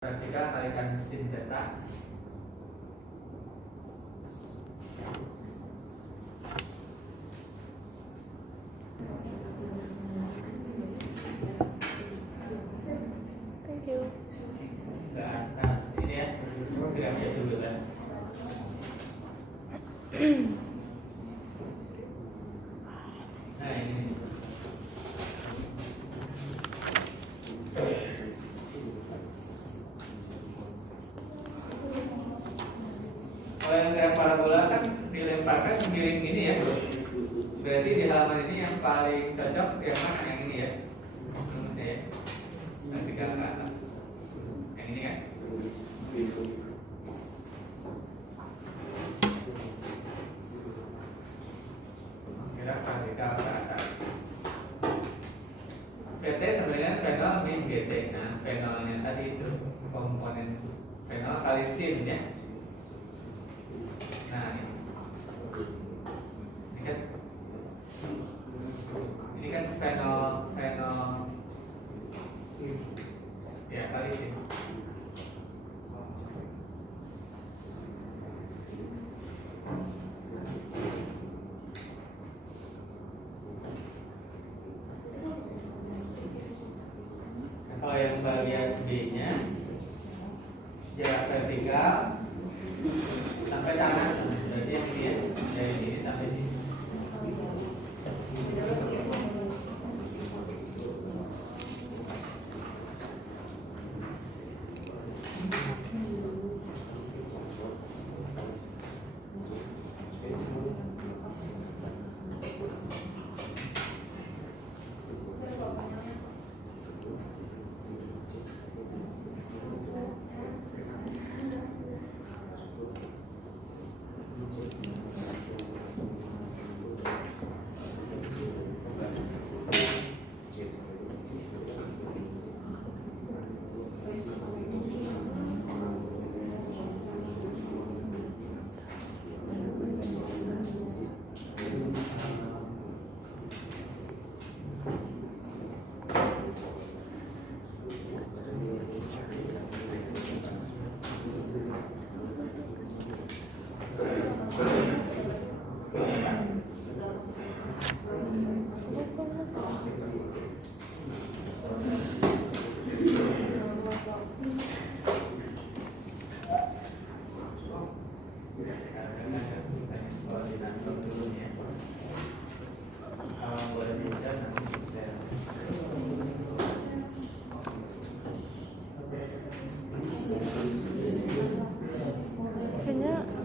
Praktikal kalikan sin theta. Thank you. Nah, ini ya, grafiknya dulu kan. Nah ini. Kalau yang graf parabola kan dilemparkan miring ini ya, bro. Berarti di halaman ini yang paling cocok yang mana? Yang ini ya. Menurut saya. Vertikal ke atas. Yang ini kan? Graf vertikal ke atas. PT sebenarnya fenol min GT. Nah, fenolnya tadi itu komponen fenol kali sin ya. Nah, ini kan fenol ya kali sin. Kalau yang bagian B-nya jarak vertikal sampai kanan, berarti yang ini ya, dari sini sampai sini.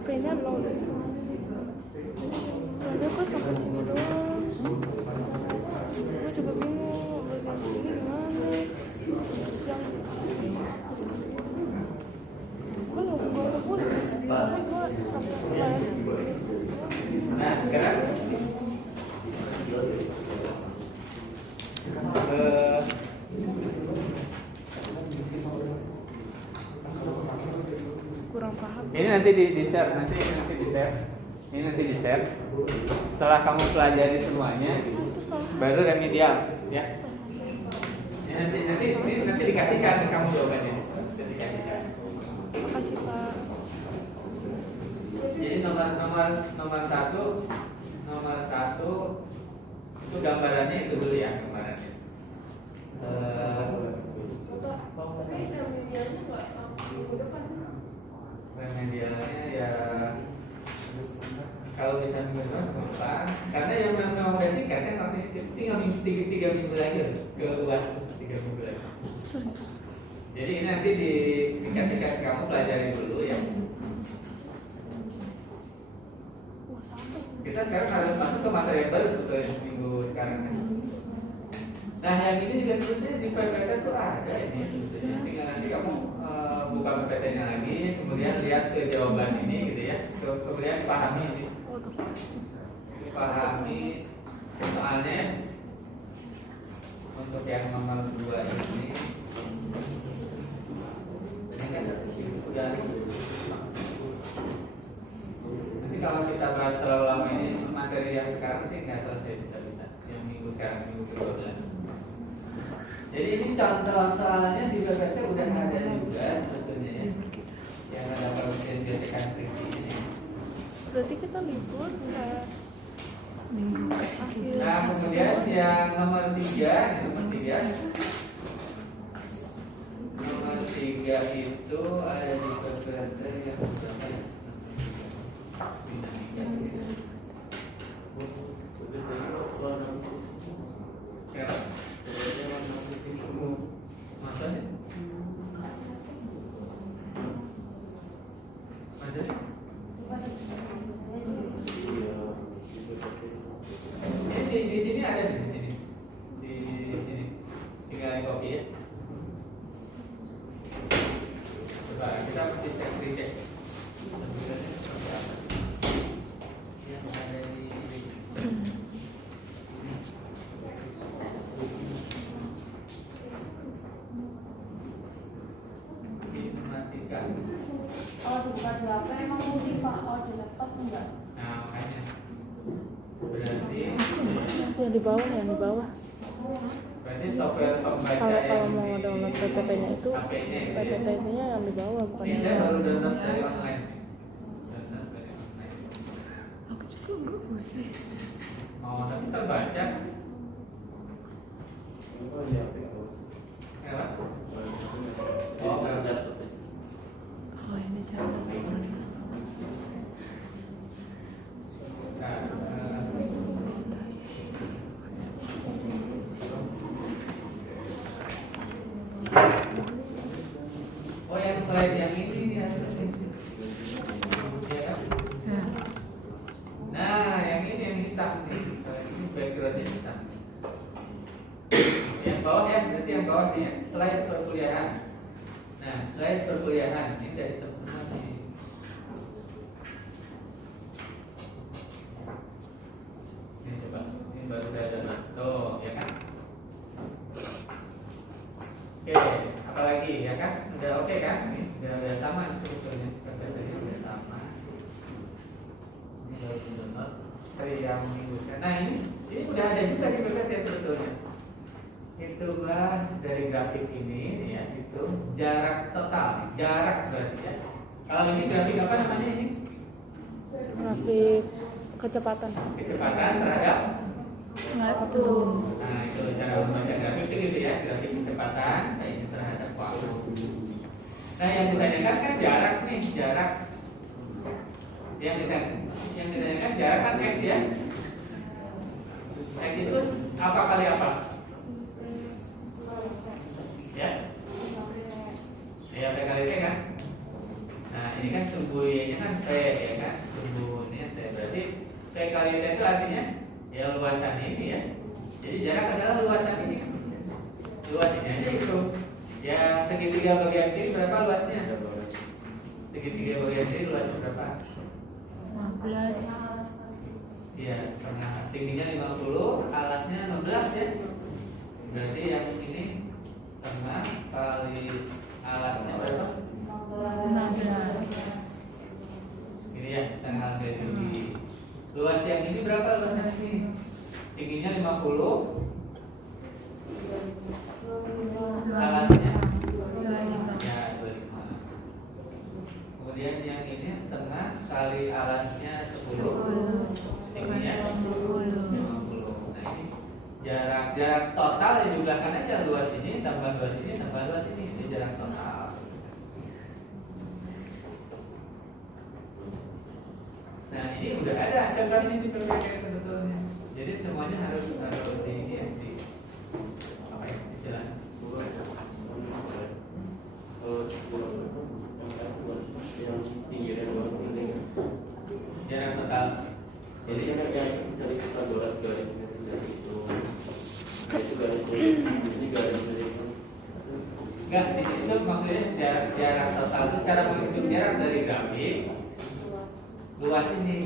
Kayaknya low deh. Soalnya kok sampai sini doang. Gue juga bingung bagian sini gimana. Gue nggak boleh. Tapi gue sampai Nah, sekarang kurang paham. ini nanti di share, ini nanti di share. Setelah kamu pelajari semuanya, baru remedial, ya. Ini nanti dikasihkan ke kamu jawabannya. Dikasihkan. Makasih Pak. Jadi nomor satu itu gambarannya itu dulu ya gambarannya. Remedialnya ya kalau bisa minggu depan kenapa? Karena yang memang basic kan waktu itu tinggal tiga minggu lagi keluar 3 minggu lagi. Jadi ini nanti dikasihkan kamu pelajari dulu ya. Kita sekarang harus masuk ke materi yang baru sebetulnya minggu sekarang kan. Nah yang ini juga sebetulnya di PPT tuh ada ini sebetulnya. Tinggal nanti kamu buka PPT-nya lagi, kemudian lihat ke jawaban ini gitu ya. Kemudian pahami ini. Pahami soalnya untuk yang nomor 2 ini kan udah. Nanti kalau kita bahas terlalu lama ini materi yang sekarang nanti nggak selesai bisa yang minggu sekarang minggu ke-12. Jadi ini contoh soalnya di PPT udah ada juga. berarti kita libur nggak minggu akhir. Nah, kemudian yang nomor 3 itu ada di pergerakan yang berapa ya? Dinamika ya. Maksudnya? Ini di sini ada di sini. Di sini. Tinggal di copy ya. Coba kita mesti cek recheck. Tampilannya seperti apa? Yang ada di sini. Informatika. Oh, bukan di HP emang mudi Pak, oh di laptop enggak? Nah, makanya berarti Yang di bawah, yang di bawah. berarti software pembaca Kalau yang mau di download PPT-nya itu, HP-nya gitu ya. PPT-nya yang di bawah bukan Ini yang saya di baru bawah. download dari online. Download dari online. Aku juga enggak boleh. Oh, tapi terbaca. Kenapa? Oh, enggak. Oh ini cara Oh, yang slide yang ini nih ya kan? Nah, yang ini yang hitam nih. Ini backgroundnya hitam. Yang bawah ya, berarti yang bawah nih ya, slide perkuliahan. Nah, slide perkuliahan ini dari hitam semua nih. Ini coba, ini baru saya download. Tuh, ya kan? Oke, apalagi ya kan? Udah oke kan? Ini udah sama sebetulnya. Tadi udah sama. Ini baru download dari yang minggu. Nah ini udah ada juga di PPT sebetulnya. Itulah dari grafik ini ya, itu jarak total, jarak berarti ya. Kalau ini grafik apa namanya ini? grafik kecepatan. Kecepatan terhadap. Waktu. Nah itu cara membaca grafik itu gitu ya, grafik kecepatan, nah ini terhadap waktu. Nah yang ditanyakan kan jarak nih, jarak. Yang ditanyakan jarak kan x ya. X itu apa kali apa? Ya, ya P kali T kan. Nah ini kan sumbu Y nya kan T ya kan, sumbunya T berarti P kali T itu artinya ya luasan ini ya. Jadi jarak adalah luasan ini kan. Luas ini aja itu. Ya segitiga bagian kiri berapa luasnya? Segitiga bagian kiri luasnya berapa? 15. Iya, setengah. Tingginya 50, alasnya 16 ya. Berarti yang ini setengah kali alasnya berapa? 16. Ini ya, setengah dari tinggi. Luas yang ini berapa luasnya ini? Tingginya 50, alasnya ya 25. Kemudian yang ini setengah kali alasnya 10, tingginya 50. Nah ini jarak total yang jumlahkan aja, luas ini tambah luas ini tambah luas ini, itu jarak total. Nah ini udah ada contohnya di PPT sebetulnya. Jadi semuanya harus di ini ya, di apa ya istilahnya? Jarak total. Jadi dari kita garis itu garis ini garis enggak, di situ maksudnya jarak total itu cara menghitung jarak dari grafik luas ini.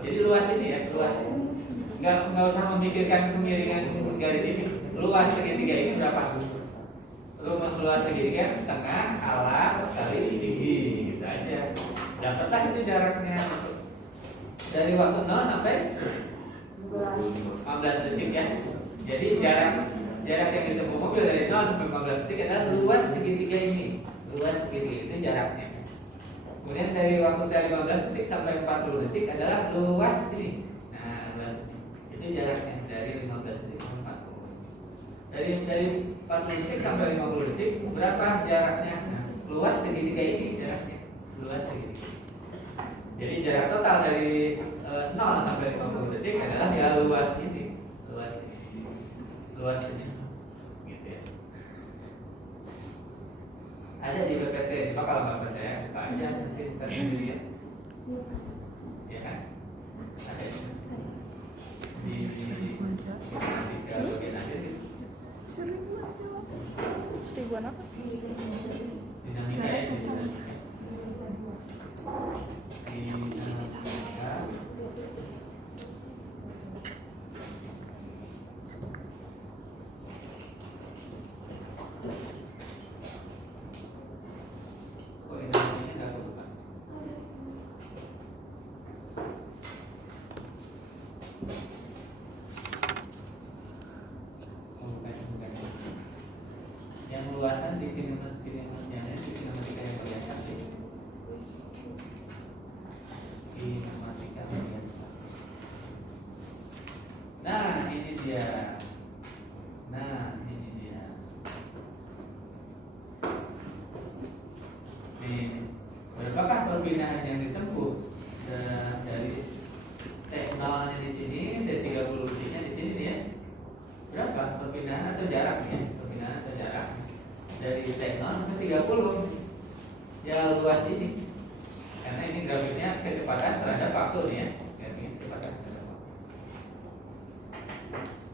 Jadi luas ini ya, luas ini. Enggak usah memikirkan kemiringan garis ini. Luas segitiga ini berapa? Rumus luas segitiga setengah alas kali tinggi, gitu aja. Dapatlah itu jaraknya dari waktu 0 sampai 15 detik ya. Jadi jarak yang ditempuh mobil dari 0 sampai 15 detik adalah luas segitiga ini. Luas segitiga itu jaraknya. Kemudian dari waktu T15 detik sampai 40 detik adalah luas ini. Nah, luas ini. Itu jaraknya dari 15 detik sampai 40. Dari 40 detik sampai 50 detik berapa jaraknya? Nah, luas segitiga ini jaraknya. Luas segitiga. Jadi jarak total dari 0 sampai 50 detik adalah ya luas ini. Luas ini. Luas ini. Gitu ya. Ada di PPT, coba kalau nggak percaya buka aja nanti kita sendiri ya. Ya kan? Ada di tiga bagian aja gitu. Seribuan apa? Dinamika ya, dinamika. Dinamika. Koordinasinya nggak kebuka. Bukan. Yang luasan di sini yang di dinamika yang bagian satu. Dinamika bagian satu. Nah, ini dia. Nih, berapakah perpindahan yang ditempuh dari T0 nya di sini, T30 nya di sini nih ya? Berapa perpindahan atau jarak nih ya? Perpindahan atau jarak dari T0 sampai 30 ya luas ini. Karena ini grafiknya kecepatan terhadap waktu nih ya. Grafiknya kecepatan terhadap waktu.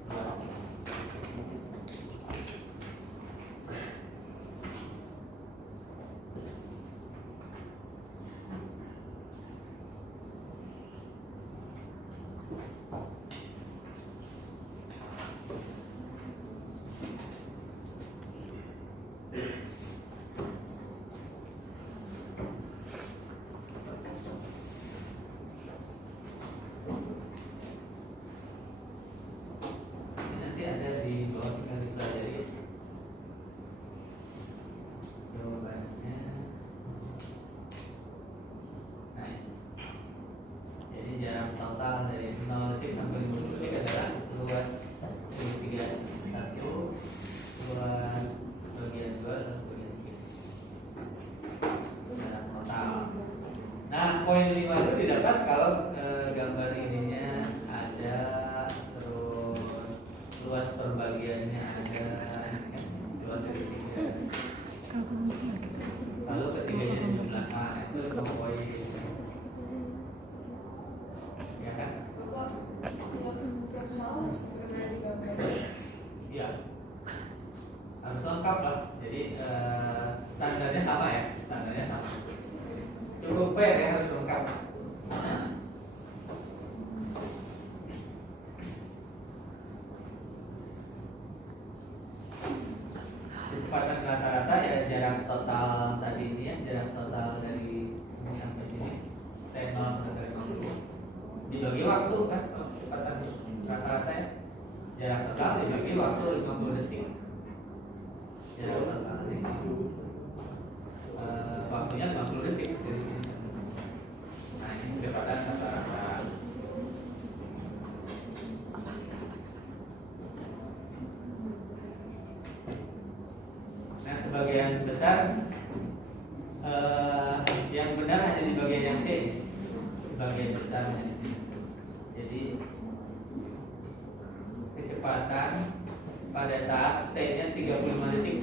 Luas. Ini nanti ada di bawah tinggal dipelajari jawabannya. Nah, jadi jarak total dari 0 detik sampai 50 detik adalah luas segitiga 1, luas bagian 2, dan bagian 3. Jarak total. Nah, poin 5 itu didapat kalau gambar ininya ada, terus luas perbagiannya ada, kan? Luas segitiga. Lalu ketiganya dijumlahkan, itu 5 poin. Ya kan? Iya. Harus lengkap lah. Jadi standarnya sama ya, standarnya sama. Cukup fair ya, harus lengkap. Kecepatan rata-rata ya jarak total tadi ini ya, jarak total dari ini sampai sini T0 sampai 50 dibagi waktu kan, kecepatan rata-rata ya, jarak total dibagi waktu 50 detik. Jarak total ini waktunya 50 detik dari sini. Nah, ini kecepatan rata-rata. Nah, sebagian besar yang benar hanya di bagian yang C. Sebagian besarnya di sini. Jadi kecepatan pada saat T-nya 35 detik.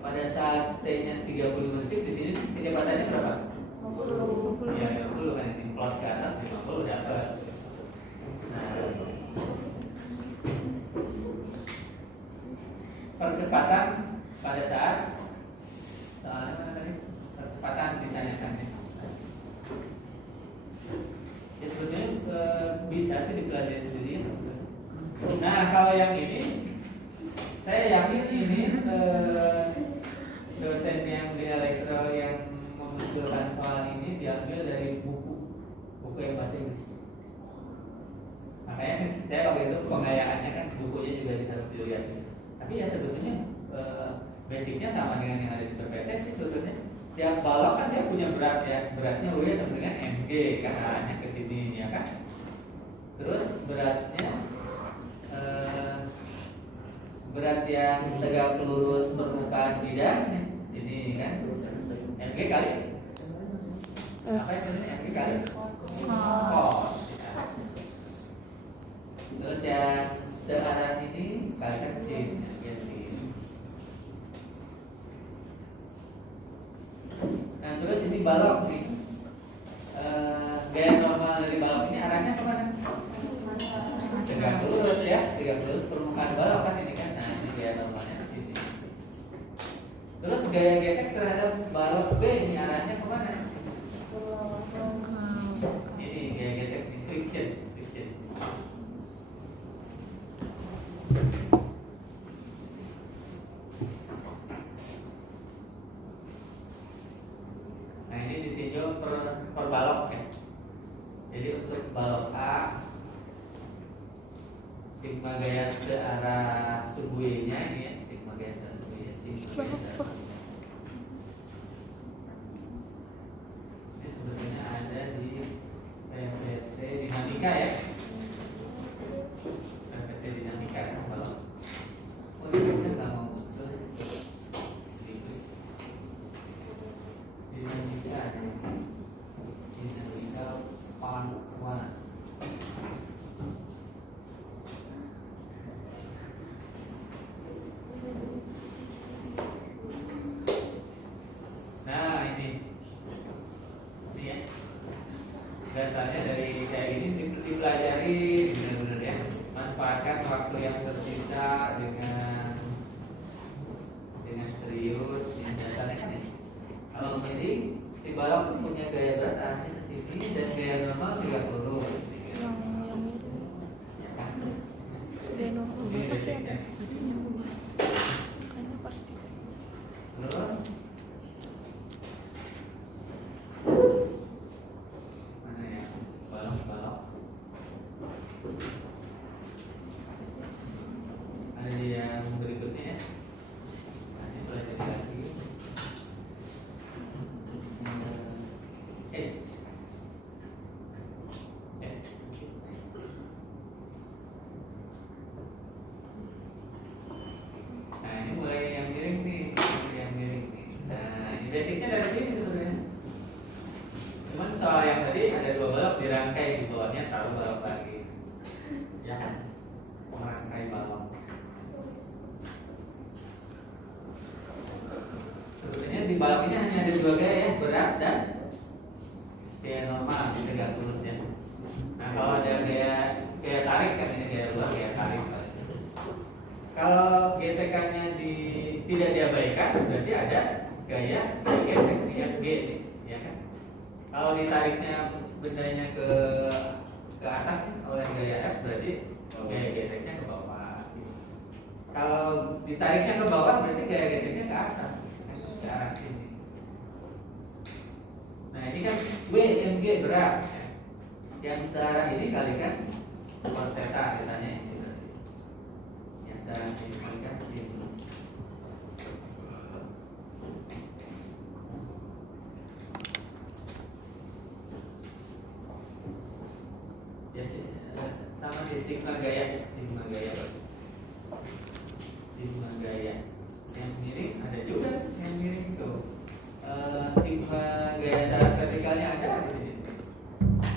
Pada saat T-nya 35 detik di sini kecepatannya berapa? 50. Ya, 50 kan ini plus ke atas 50 dapat. Nah, percepatan pada saat percepatan ditanyakan ya, sebetulnya bisa sih dipelajari sendiri. Nah, kalau yang ini saya yakin ini dosen yang di elektro yang mengusulkan soal ini diambil dari buku yang bahasa Inggris. Makanya saya waktu itu pengayaannya kan bukunya juga harus dilihat. Tapi ya sebetulnya basicnya sama dengan yang ada di PPT sih sebetulnya. Tiap balok kan dia punya berat ya, beratnya W sama dengan mg kan, arahnya ke sini ya kan. Terus beratnya berat yang tegak lurus permukaan bidang sini kan, mg kali apa itu mg kali cos. Terus yang searah ini kalikan sin, ya sin. Nah terus ini balok nih, gaya normal dari balok ini arahnya kemana? Tegak lurus ya, tegak lurus permukaan balok kan ini kan. Nah ini gaya normalnya di sini. Terus gaya gesek terhadap balok B ini arahnya kemana? Ini gaya gesek ini friction. Nah ini ditinjau per balok ya. Jadi untuk balok A, sigma gaya searah sub W-nya ini ya, sigma gaya searah sub W-nya, sigma gaya searah. Ini sebetulnya ada di PPT dinamika ya. PPT dinamika kan balok. Oh ini kita nggak mau muncul. Dinamika part 1. Nah ini ya, dasarnya dari kayak ini dipelajari benar-benar ya, manfaatkan waktu yang tersisa dengan serius yang dasarnya ini. Kalau ini si balok punya gaya berat arahnya ke sini dan gaya normal tegak lurus. yang itu Ya kan? gaya normal Ini basicnya. biasanya bebas makanya pasti Terus mana ya balok-balok? Ada yang berikutnya ya. Nah, ini pelajari lagi. H. Ya. Nah ini mulai yang miring nih, yang miring nih. Nah ini basicnya dari sini sebenarnya. Cuman soal yang tadi ada dua balok dirangkai di bawahnya taruh balok lagi, ya kan? Merangkai balok. Sebetulnya di balok ini hanya ada dua gaya ya, berat dan gaya normal, tegak lurus ya. Nah kalau ada gaya tarik kan ini gaya luar, gaya tarik. Kalau gesekannya tidak diabaikan, berarti ada gaya gesek FG, ya kan? Kalau ditariknya bendanya ke atas oleh gaya F, berarti gaya geseknya ke bawah. Kalau ditariknya ke bawah, berarti gaya geseknya ke atas, ke arah sini. Nah ini kan WMG berat, yang searah ini kalikan cos theta misalnya ini. Dan diberikan sinus. Ya sama di sigma gaya, yang miring ada juga yang miring itu. Sigma gaya searah vertikalnya ada di sini.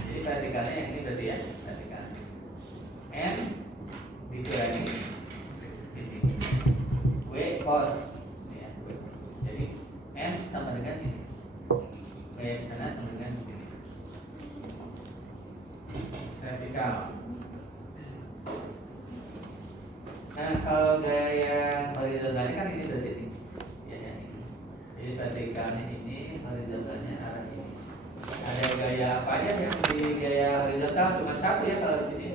Jadi vertikalnya yang ini berarti ya vertikal. N dikurangi W cos ya, jadi N sama dengan ini, W di sana sama dengan ini vertikal. Nah kalau gaya horizontalnya kan ini berarti ini ya, ya ini. Jadi vertikalnya ini, horizontalnya arah ini. Ada gaya apa aja ya di gaya horizontal? Cuma satu ya kalau di sini,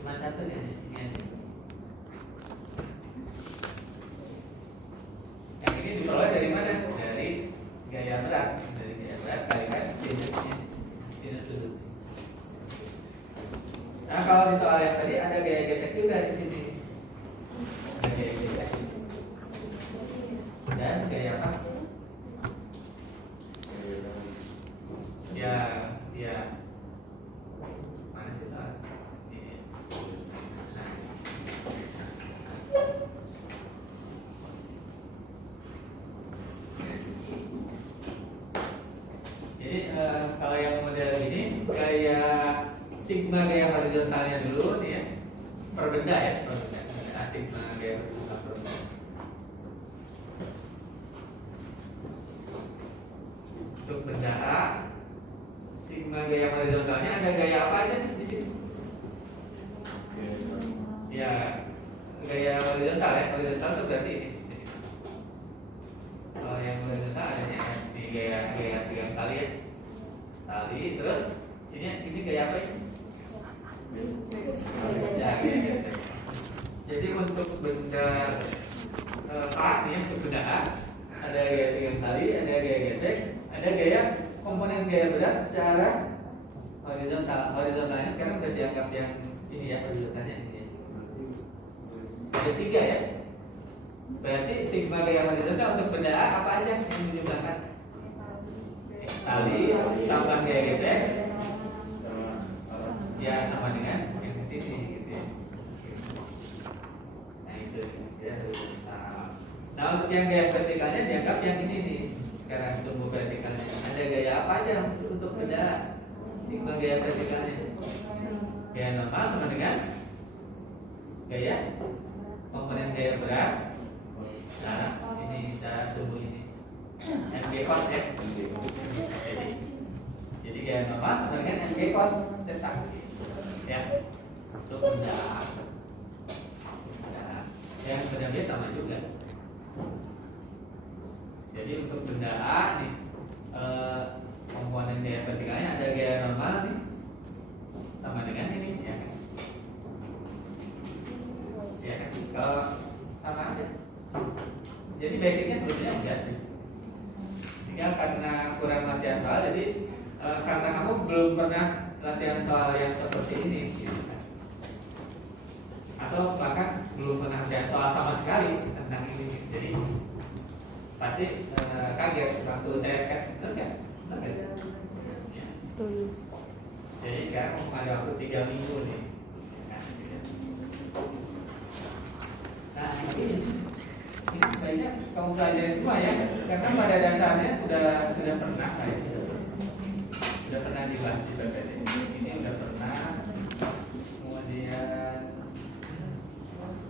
cuma satu ya ini aja. Yang ini diperoleh dari mana? Dari gaya berat, kalikan sinusnya, sinus sudut. Nah kalau di soal yang tadi ada gaya gesek juga di sini, ada gaya gesek dan gaya apa? sigma gaya horizontalnya dulu nih ya, perbeda ya, perbeda. Sigma gaya horizontal perbeda. Untuk benda A, sigma gaya horizontalnya ada gaya apa aja nih di sini? Ya, gaya horizontal ya, horizontal itu berarti ini. Kalau yang horizontal adanya di gaya tali ya, tali terus ini gaya apa ini? Ya, gaya gesek. Jadi untuk benda A nih, untuk benda A ada gaya tiga tali, ada gaya gesek, ada gaya komponen gaya berat secara horizontal. Horizontalnya sekarang sudah dianggap yang ini ya, horizontalnya ini. Ada tiga ya. Berarti sigma gaya horizontal untuk benda A apa aja yang dijumlahkan? Tali tambah gaya gesek, ya sama dengan yang di sini gitu ya. Nah itu ya. Nah untuk yang gaya vertikalnya dianggap yang ini nih. Sekarang sumbu vertikalnya ada gaya apa aja untuk benda A? Sigma gaya vertikalnya. Gaya normal sama dengan gaya komponen gaya berat. Nah, ini bisa sumbu ini. MG cos ya. Jadi gaya normal sama dengan MG cos theta. Ya. Untuk benda A. Nah, yang benda B sama juga. Jadi untuk benda A nih, komponen gaya vertikalnya ada gaya normal nih, sama dengan ini ya. Ya, kalau sama aja. Jadi basicnya sebetulnya enggak. Tinggal karena kurang latihan soal, jadi karena kamu belum pernah latihan soal yang seperti ini, gitu kan. Atau bahkan belum pernah latihan soal sama sekali tentang ini, jadi pasti kaget waktu saya kan, benar nggak? Benar nggak sih? Ya. Jadi sekarang ada waktu 3 minggu nih. Nah, ini sebaiknya kamu pelajari semua ya, karena pada dasarnya sudah pernah sudah pernah dibahas di PPT. Ini sudah pernah. Kemudian,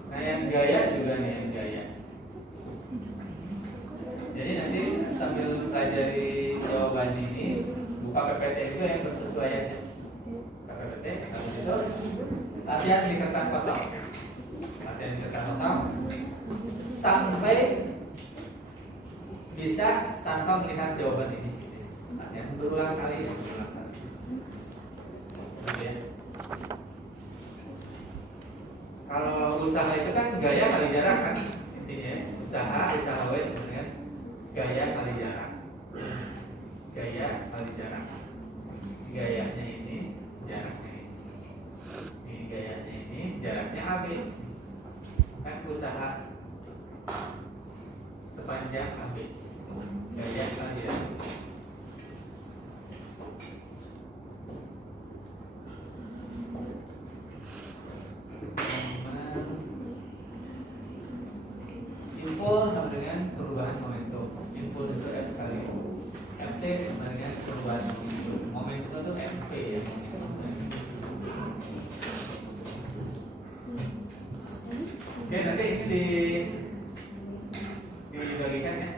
nah yang gaya juga nih yang gaya. Jadi nanti sambil pelajari jawaban ini, buka PPT juga yang bersesuaiannya. Buka PPT, habis itu latihan di kertas kosong. Latihan di kertas kosong sampai bisa tanpa melihat jawaban ini. Latihan berulang kali, berulang kali. Oke. Kalau usaha itu kan gaya kali jarak kan, intinya usaha W dengan gaya kali jarak. Gaya kali jarak. Gayanya ini, jaraknya ini. Ini gayanya ini, jaraknya AB. Kan usaha sepanjang AB. Gaya kali jarak. Impul sama dengan perubahan momentum. Impul itu F kali MC sama dengan perubahan momentum. Momentum itu MP ya. Oke, nanti ini dibagikan ya.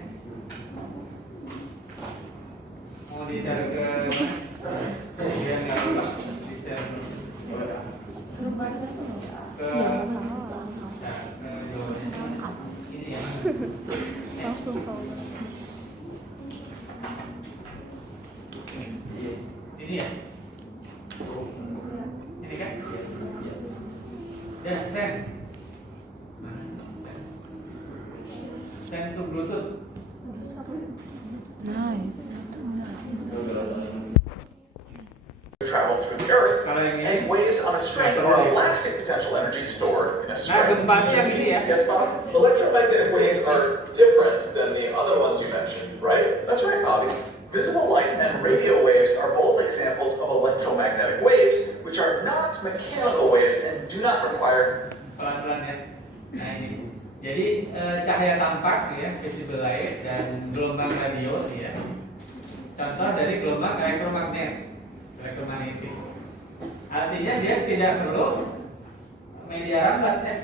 Mau di-share ke biar nggak lupa. Di-share ke ini ya. Langsung tahu. Ini ya. Ini kan? Ya, send. Send to Bluetooth. Nice. Travel through the Earth, Kalau yang ini, and waves on a string are elastic potential energy stored in a nah string. gempanya yang ini ya. Yes, Bob? Electromagnetic waves are different than the other ones you mentioned, right? That's right, Bobby. Visible light and radio waves are both examples of electromagnetic waves, which are not mechanical waves and do not require... Pelan-pelan ya. Nah ini. Jadi cahaya tampak ya, visible light dan gelombang radio ya. Contoh dari gelombang elektromagnetik. Artinya dia tidak perlu media rambat ya.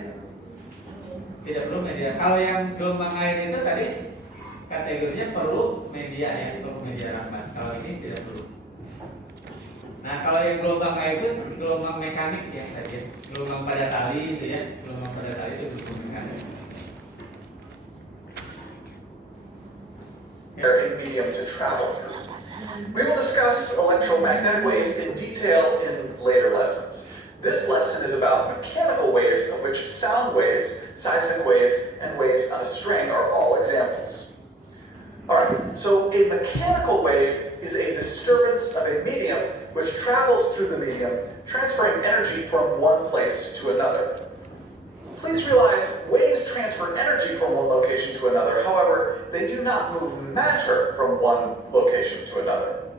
Tidak perlu media. Kalau yang gelombang air itu tadi kategorinya perlu media ya, perlu media rambat. Kalau ini tidak perlu. Nah, kalau yang gelombang air itu gelombang mekanik ya tadi. Gelombang pada tali itu ya, gelombang pada tali itu gelombang mekanik. In medium to travel. We will discuss electromagnetic waves in detail in later lessons. This lesson is about mechanical waves, of which sound waves, seismic waves, and waves on a string are all examples. Alright, so a mechanical wave is a disturbance of a medium which travels through the medium, transferring energy from one place to another. Please realize waves transfer energy from one location to another. However, they do not move matter from one location to another.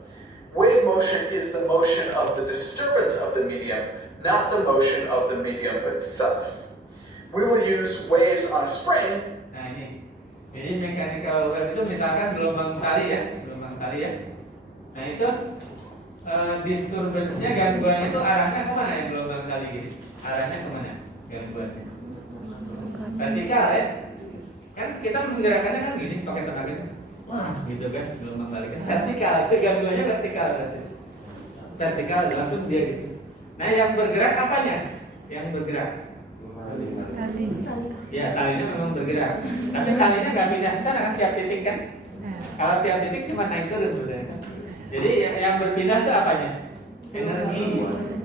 Wave motion is the motion of the disturbance of the medium, not the motion of the medium itself. We will use waves on a spring. Nah ini, jadi mechanical wave itu misalkan gelombang tali ya. Nah itu disturbance-nya, gangguan itu arahnya kemana ya gelombang tali gini? Arahnya kemana gangguannya? Vertikal ya. Kan kita menggerakkannya kan gini pakai tenaga. Wah, gitu kan gelombang tali kan vertikal. Itu gangguannya vertikal berarti. Vertikal langsung dia gitu. Nah, yang bergerak apanya? Yang bergerak. Tali. Ya, talinya memang bergerak. Tapi talinya nggak pindah ke sana kan tiap titik kan? Kalau tiap titik cuma naik turun sebenarnya. Jadi yang berpindah itu apanya? Energi.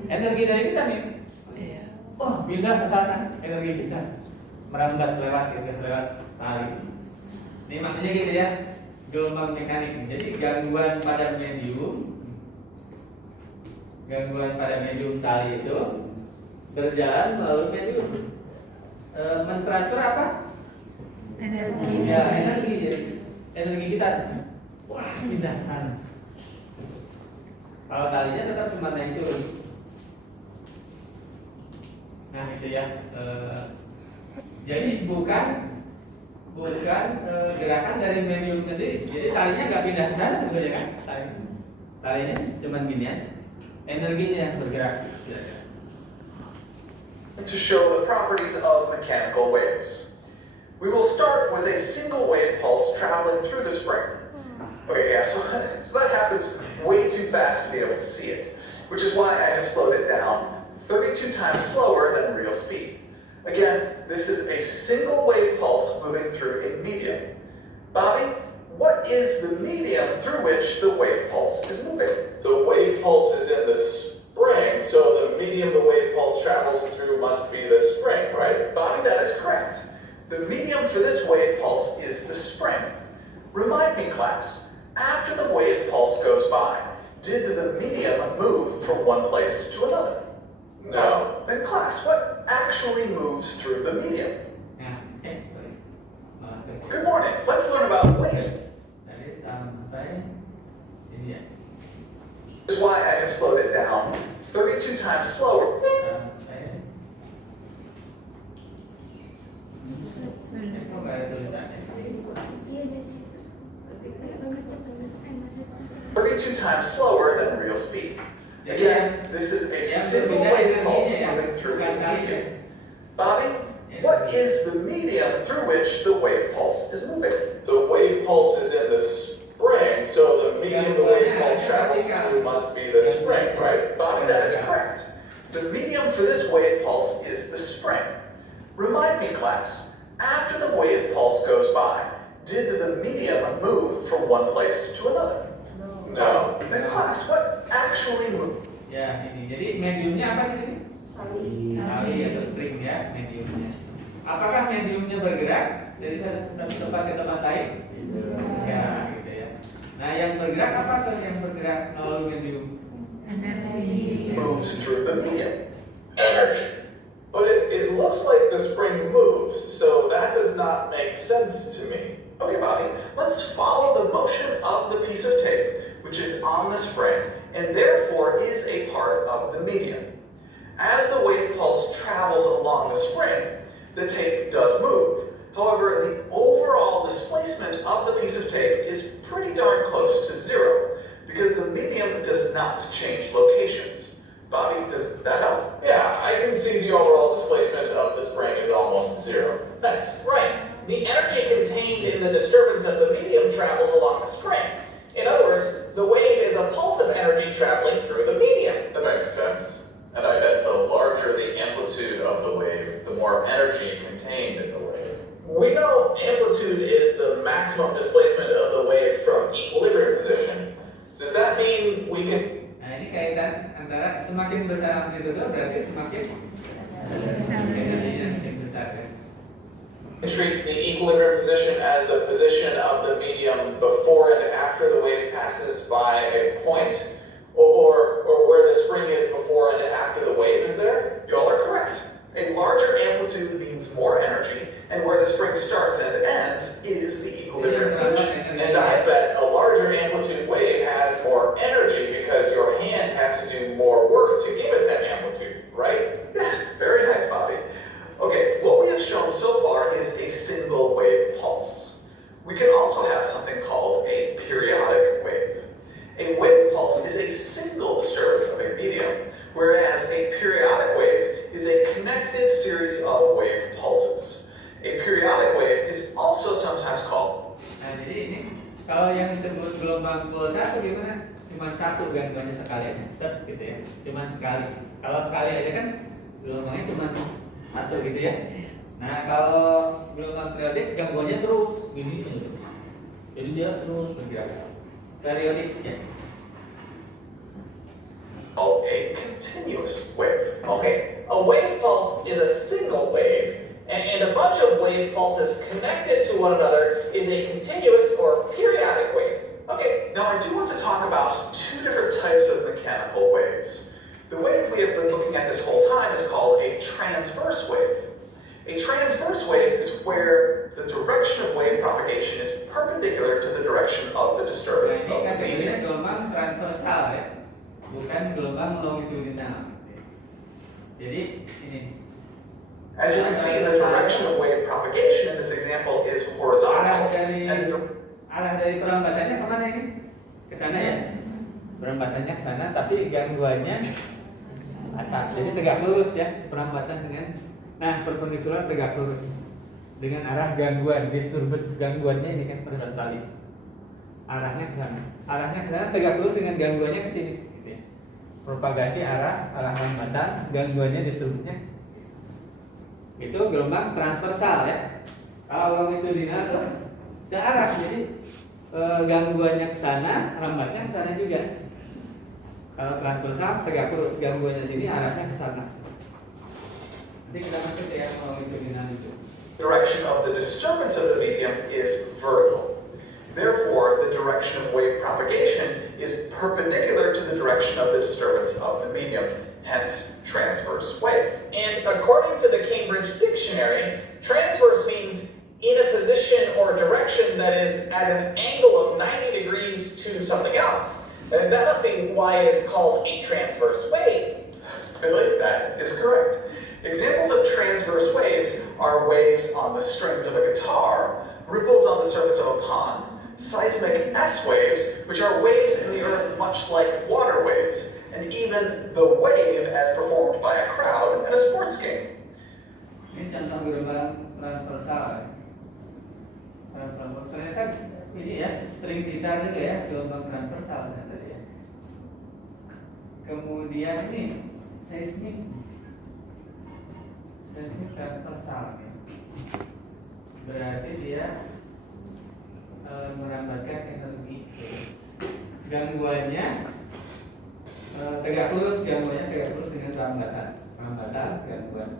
Energi dari kita nih. Oh, pindah ke sana energi kita. Merambat lewat tali. Ini maksudnya gitu ya, gelombang mekanik. Jadi gangguan pada medium tali itu berjalan melalui medium. Mentransfer apa? Energi. Ya, energi. Jadi energi kita wah pindah ke sana. Kalau talinya tetap cuma naik turun. Nah itu ya. Jadi bukan gerakan dari medium sendiri. Jadi talinya nggak pindah ke sana sebenarnya kan? Talinya cuma gini ya. Energinya yang bergerak. To show the properties of mechanical waves. We will start with a single wave pulse traveling through the spring. Okay, yeah, so that happens way too fast to be able to see it, which is why I have slowed it down 32 times slower than real speed. Again, this is a single wave pulse moving through a medium. Bobby, what is the medium through which the wave pulse is moving? The wave pulse is in the spring, so the medium the wave pulse travels through must be the spring, right? Bobby, that is correct. The medium for this wave pulse is the spring. Remind me, class, after the wave pulse goes by, did the medium move from one place to another? No. Then class, what actually moves through the medium? Good morning. Let's learn about waves. This is why I have slowed it down 32 times slower. 32 times slower than real speed. Again, this is a single wave pulse moving through a medium. Bobby, what is the medium through which the wave pulse is moving? The wave pulse is in the spring, so the medium the wave pulse travels through must be the spring, right? Bobby, that is correct. The medium for this wave pulse is the spring. Remind me, class, after the wave pulse goes by, did the medium move from one place to another? No. Then class, what actually moved? Ya, ini. Jadi mediumnya apa di sini? Tali atau string ya, mediumnya. Apakah mediumnya bergerak dari satu tempat ke tempat lain? Ya, gitu ya. Nah, yang bergerak apa tuh yang bergerak melalui medium? Energi. Moves through the medium. Energy. But it looks like the spring moves, so that does not make sense to me. Okay, Bobby, let's follow the motion of the piece of tape, which is on the spring, and therefore is a part of the medium. As the wave pulse travels along the spring, the tape does move. However, the overall displacement of the piece of tape is pretty darn close to zero, because the medium does not change locations. Bobby, does that help? Yeah, I can see the overall displacement of the spring is almost zero. Thanks. Right. The energy contained in the disturbance of the medium travels along the spring. In other words, the wave is a pulse of energy traveling through the medium. That makes sense. And I bet the larger the amplitude of the wave, the more energy contained in the wave. We know amplitude is the maximum displacement of the wave from equilibrium position. Does that mean we can... Nah, ini kaitan antara semakin besar amplitude berarti semakin energinya makin besar kan. treat the equilibrium position as the position of the medium before and after the wave passes by a point, or where the spring is before and after the wave is there? Y'all are correct. A larger amplitude means more energy, and where the spring starts and ends is the equilibrium position. And I bet a larger amplitude wave has more energy because your hand has to do more work to give it that amplitude, right? Yes, very nice, Bobby. Okay, what we have shown so far is a single wave pulse. We can also have something called a periodic wave. A wave pulse is a single disturbance of a medium, whereas a periodic wave is a connected series of wave pulses. A periodic wave is also sometimes called... Nah, jadi ini kalau yang disebut gelombang pulsa itu gimana? Cuma satu gangguannya sekali aja, set gitu ya. Cuma sekali. Kalau sekali aja kan gelombangnya cuma satu gitu ya. Nah, kalau gelombang periodik gangguannya terus gini aja. Jadi dia terus bergerak. Periodik ya. A continuous wave. Okay, a wave pulse is a single wave, and a bunch of wave pulses connected to one another is a continuous or periodic wave. Okay, now I do want to talk about two different types of mechanical waves. The wave we have been looking at this whole time is called a transverse wave. A transverse wave is where the direction of wave propagation is perpendicular to the direction of the disturbance Nah, of ini the medium. kategorinya gelombang transversal ya, bukan gelombang longitudinal. Jadi ini. As you can see, the direction of wave propagation in this example is horizontal. Arah dari perambatannya kemana ini? Ke sana ya. Perambatannya ke sana, tapi gangguannya atas. Jadi tegak lurus ya, perambatan dengan perpendikular tegak lurus dengan arah gangguan, disturbance gangguannya ini kan berbalik. Arahnya ke sana tegak lurus dengan gangguannya ke sini. Gitu ya. Propagasi arah hambatan, gangguannya disturbance-nya. Itu gelombang transversal ya. Kalau longitudinal itu searah, jadi gangguannya ke sana, rambatnya ke sana juga. Kalau transversal tegak lurus, gangguannya sini, arahnya ke sana. Nanti kita masuk ya longitudinal itu. Direction of the disturbance of the medium is vertical. Therefore, the direction of wave propagation is perpendicular to the direction of the disturbance of the medium, hence transverse wave. And according to the Cambridge Dictionary, transverse means in a position or direction that is at an angle of 90 degrees to something else. And that must be why it is called a transverse wave. Billy, that is correct. Examples of transverse waves are waves on the strings of a guitar, ripples on the surface of a pond, seismic S waves, which are waves in the earth much like water waves, and even the wave as performed by a crowd at a sports game. Ini contoh gelombang transversal. Ternyata ini ya string gitar juga ya gelombang transversal tadi ya. Kemudian ini seismik transversal ya. Berarti dia merambatkan energi. Gangguannya tegak lurus, gangguannya tegak lurus dengan perambatan gangguan.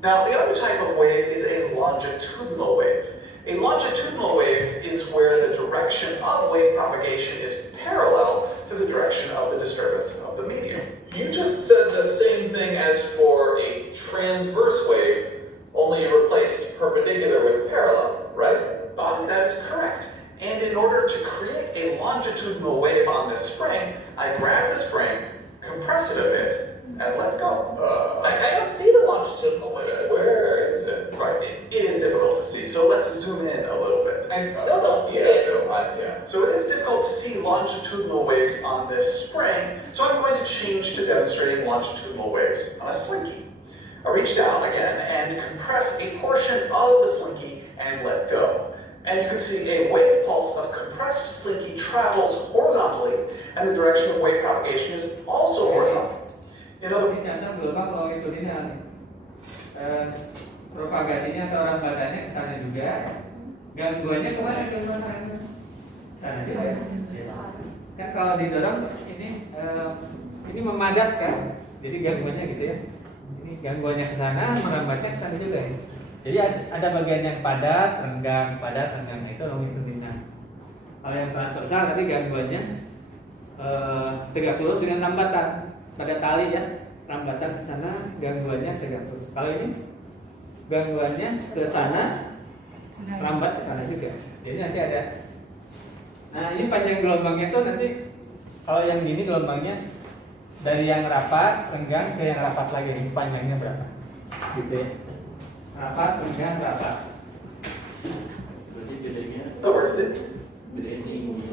Now, the other type of wave is a longitudinal wave. A longitudinal wave is where the direction of wave propagation is parallel to the direction of the disturbance of the medium. You just said the same thing as for a transverse wave, only you replaced perpendicular with parallel, right? Bobby, that is correct. And in order to create a longitudinal wave on this spring, I grab the spring, compress it a bit, and let go. I don't see the longitudinal wave. Where is it? Right, it is difficult to see, so let's zoom in a little bit. I still don't see it. No, Right, yeah. So it is difficult to see longitudinal waves on this spring, so I'm going to change to demonstrating longitudinal waves on a slinky. I reach down again and compress a portion of the slinky and let go. And you can see a wave pulse of compressed slinky travels horizontally, and the direction of wave propagation is also horizontal. In other Ini contoh gelombang longitudinal. Propagasinya atau rambatannya ke sana juga. Gangguannya kemana? Sana juga ya. Kan kalau didorong ini memadat kan. Jadi gangguannya gitu ya. Ini gangguannya ke sana, merambatnya ke sana juga ya. Jadi ada bagian yang padat, renggang, itu longitudinal. Kalau yang transversal tadi gangguannya tegak lurus dengan rambatan pada tali ya, rambatan ke sana, gangguannya tegak lurus. Kalau ini gangguannya ke sana, rambat ke sana juga. Jadi nanti ada. Nah ini panjang gelombangnya tuh nanti kalau yang gini gelombangnya dari yang rapat, renggang ke yang rapat lagi. Ini panjangnya berapa? Gitu ya. Rapat, renggang, rapat. Berarti bedanya ini.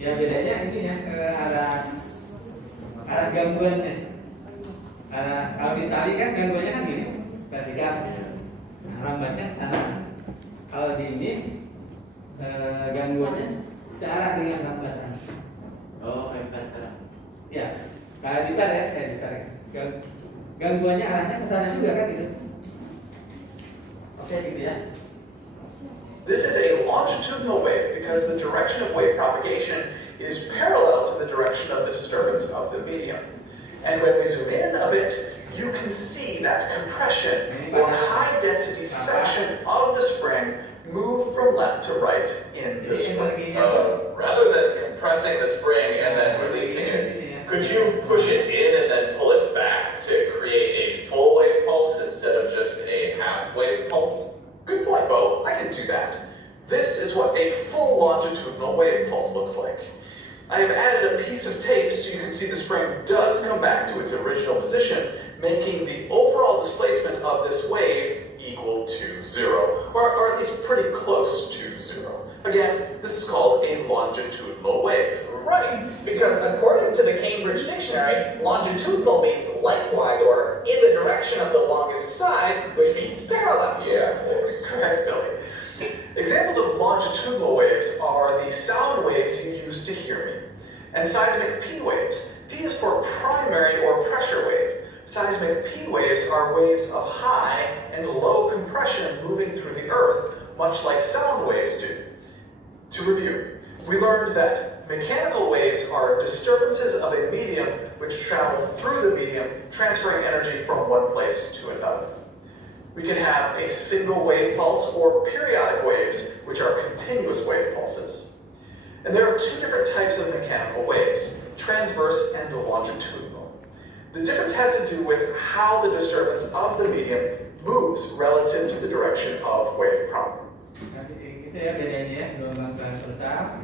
Ya bedanya ini ya ke arah gangguannya. Kalau di tali kan gangguannya kan gini, vertikal. Nah, rambatnya ke sana. Kalau di ini gangguannya searah dengan rambatan. Oh, kayak Ya, kayak gitar ya. Gangguannya arahnya ke sana juga kan gitu. Oke gitu ya. This is a longitudinal wave because the direction of wave propagation is parallel to the direction of the disturbance of the medium. And when we zoom in a bit, you can see that compression or high density section of the spring move from left to right in the spring. Rather than compressing the spring and then releasing it, could you push it in and then pull it back to create a full wave pulse instead of just a half wave pulse? Good point, Bo. I can do that. This is what a full longitudinal wave pulse looks like. I have added a piece of tape so you can see the spring does come back to its original position, making the overall displacement of this wave equal to 0, or at least pretty close to 0. Again, this is called a longitudinal wave. Right, because according to the Cambridge Dictionary, longitudinal means lengthwise or in the direction of the longest side, which means parallel. Yeah, correct, Billy. Examples of longitudinal waves are the sound waves you use to hear me, and seismic P waves. P is for primary or pressure wave. Seismic P waves are waves of high and low compression moving through the earth, much like sound waves do. To review, we learned that mechanical waves are disturbances of a medium which travel through the medium, transferring energy from one place to another. We can have a single wave pulse or periodic waves, which are continuous wave pulses. And there are two different types of mechanical waves, transverse and longitudinal. The difference has to do with how the disturbance of the medium moves relative to the direction of wave propagation. Itu ya bedanya ya, gelombang transversal.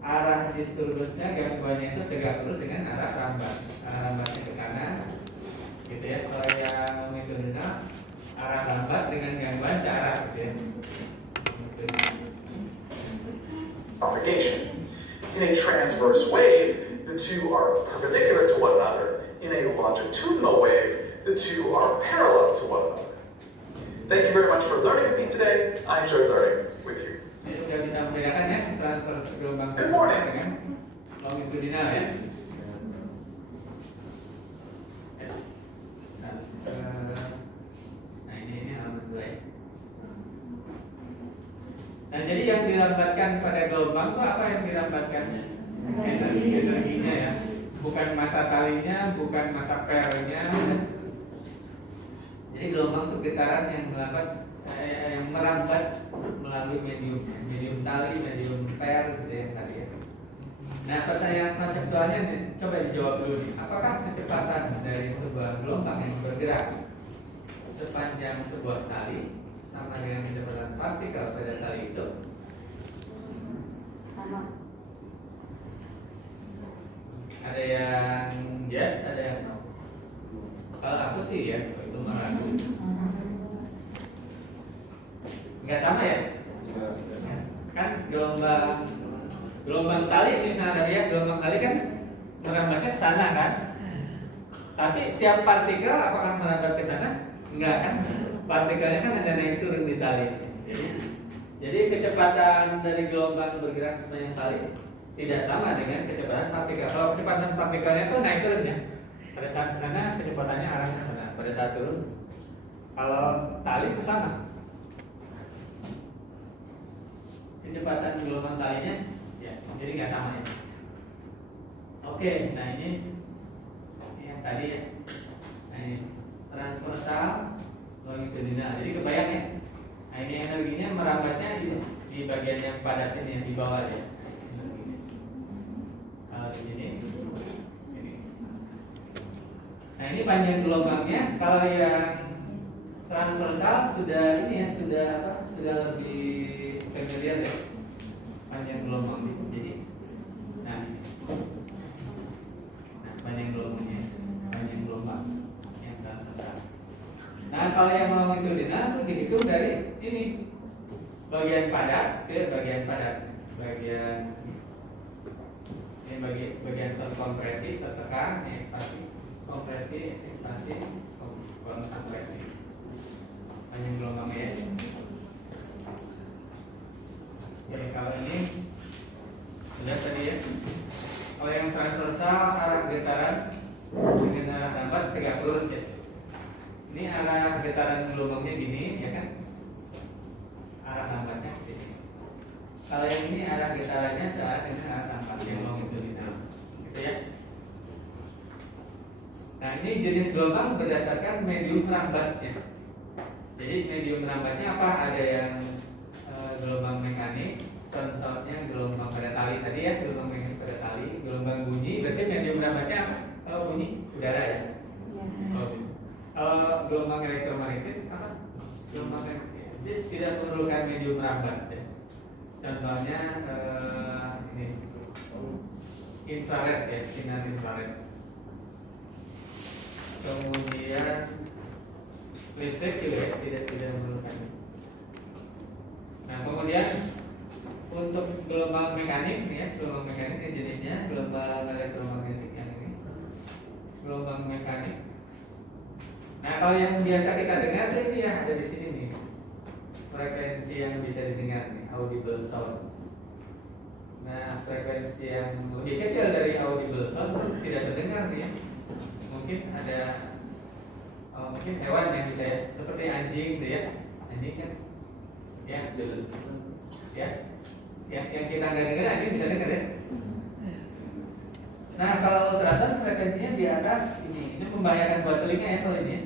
Arah disturbance-nya gangguannya itu tegak lurus dengan arah rambat. Arah rambatnya ke kanan. Gitu ya. Kalau yang longitudinal arah rambat dengan gangguan searah gitu ya. Propagation. In a transverse wave, the two are perpendicular to one another. In a longitudinal wave, the two are parallel to one another. Thank you very much for learning with me today. I enjoyed learning with you. Ini sudah bisa membedakan ya transverse gelombang Good morning. dengan longitudinal ya. Nah ini halaman 2 ya. Nah jadi yang dirambatkan pada gelombang itu apa yang dirambatkannya? Energinya ya. Bukan massa talinya, bukan massa pernya. Jadi gelombang itu getaran yang merambat melalui medium tali, medium per gitu ya tadi ya. Nah pertanyaan konseptualnya nih, coba dijawab dulu nih. Apakah kecepatan dari sebuah gelombang yang bergerak sepanjang sebuah tali sama dengan kecepatan partikel pada tali itu? Sama. Ada yang yes, ada yang no. Kalau aku sih yes, itu meragu. Enggak sama ya? kan gelombang tali misalnya ya, gelombang tali kan merambatnya ke sana kan. Tapi tiap partikel apakah merambat ke sana? Enggak kan? Partikelnya kan ada naik turun di tali. Jadi kecepatan dari gelombang bergerak sepanjang tali tidak sama dengan kecepatan partikel. Kalau kecepatan partikelnya itu naik turun ya. Pada saat ke sana kecepatannya arahnya ke sana. Pada saat turun, kalau tali itu sama. Kecepatan gelombang talinya ya, jadi nggak sama ya. Oke, nah ini yang tadi ya. Nah ini transversal longitudinal. Jadi kebayang ya. Nah ini energinya merambatnya di bagian yang padat ini yang di bawah ya. Kalau di sini, ini. Nah ini panjang gelombangnya. Kalau yang transversal sudah ini ya, sudah apa? Sudah lebih familiar ya, panjang gelombang itu. Jadi, nah panjang gelombangnya, panjang gelombang yang transversal. Nah kalau yang longitudinal itu dihitung dari ini bagian padat ke bagian padat, bagian ini bagian terkompresi, tertekan, ekspansi, kompresi, ekspansi, kompresi, panjang gelombangnya. Oke, kalau ini sudah tadi ya. Kalau yang transversal arah getaran dengan arah rambat tegak lurus ya. Ini arah getaran gelombangnya gini ya kan? Arah rambatnya sini. Kalau yang ini arah getarannya searah dengan arah rambat yang longitudinal, gitu ya. Nah ini jenis gelombang berdasarkan medium rambat ya. Jadi medium rambatnya apa? Ada yang gelombang mekanik, contohnya gelombang pada tali tadi ya, gelombang mekanik pada tali, gelombang bunyi, berarti medium rambatnya apa? Kalau bunyi udara ya. Kalau gelombang elektromagnetik apa? Gelombang elektromagnetik jadi tidak memerlukan medium rambat ya. Contohnya ini infrared ya, sinar infrared. Kemudian listrik juga ya, tidak memerlukan. Nah kemudian untuk gelombang mekanik ya, gelombang mekanik ini jenisnya gelombang elektromagnetik yang ini, gelombang mekanik. Nah kalau yang biasa kita dengar tuh ini ya ada di sini nih, frekuensi yang bisa didengar nih, audible sound. Nah frekuensi yang lebih kecil dari audible sound tidak terdengar nih ya. Mungkin ada mungkin hewan yang bisa ya, seperti anjing gitu ya, anjing kan ya, yang kita nggak dengar anjing bisa dengar ya. Nah kalau ultrasound frekuensinya di atas ini membahayakan buat telinga ya kalau ini ya.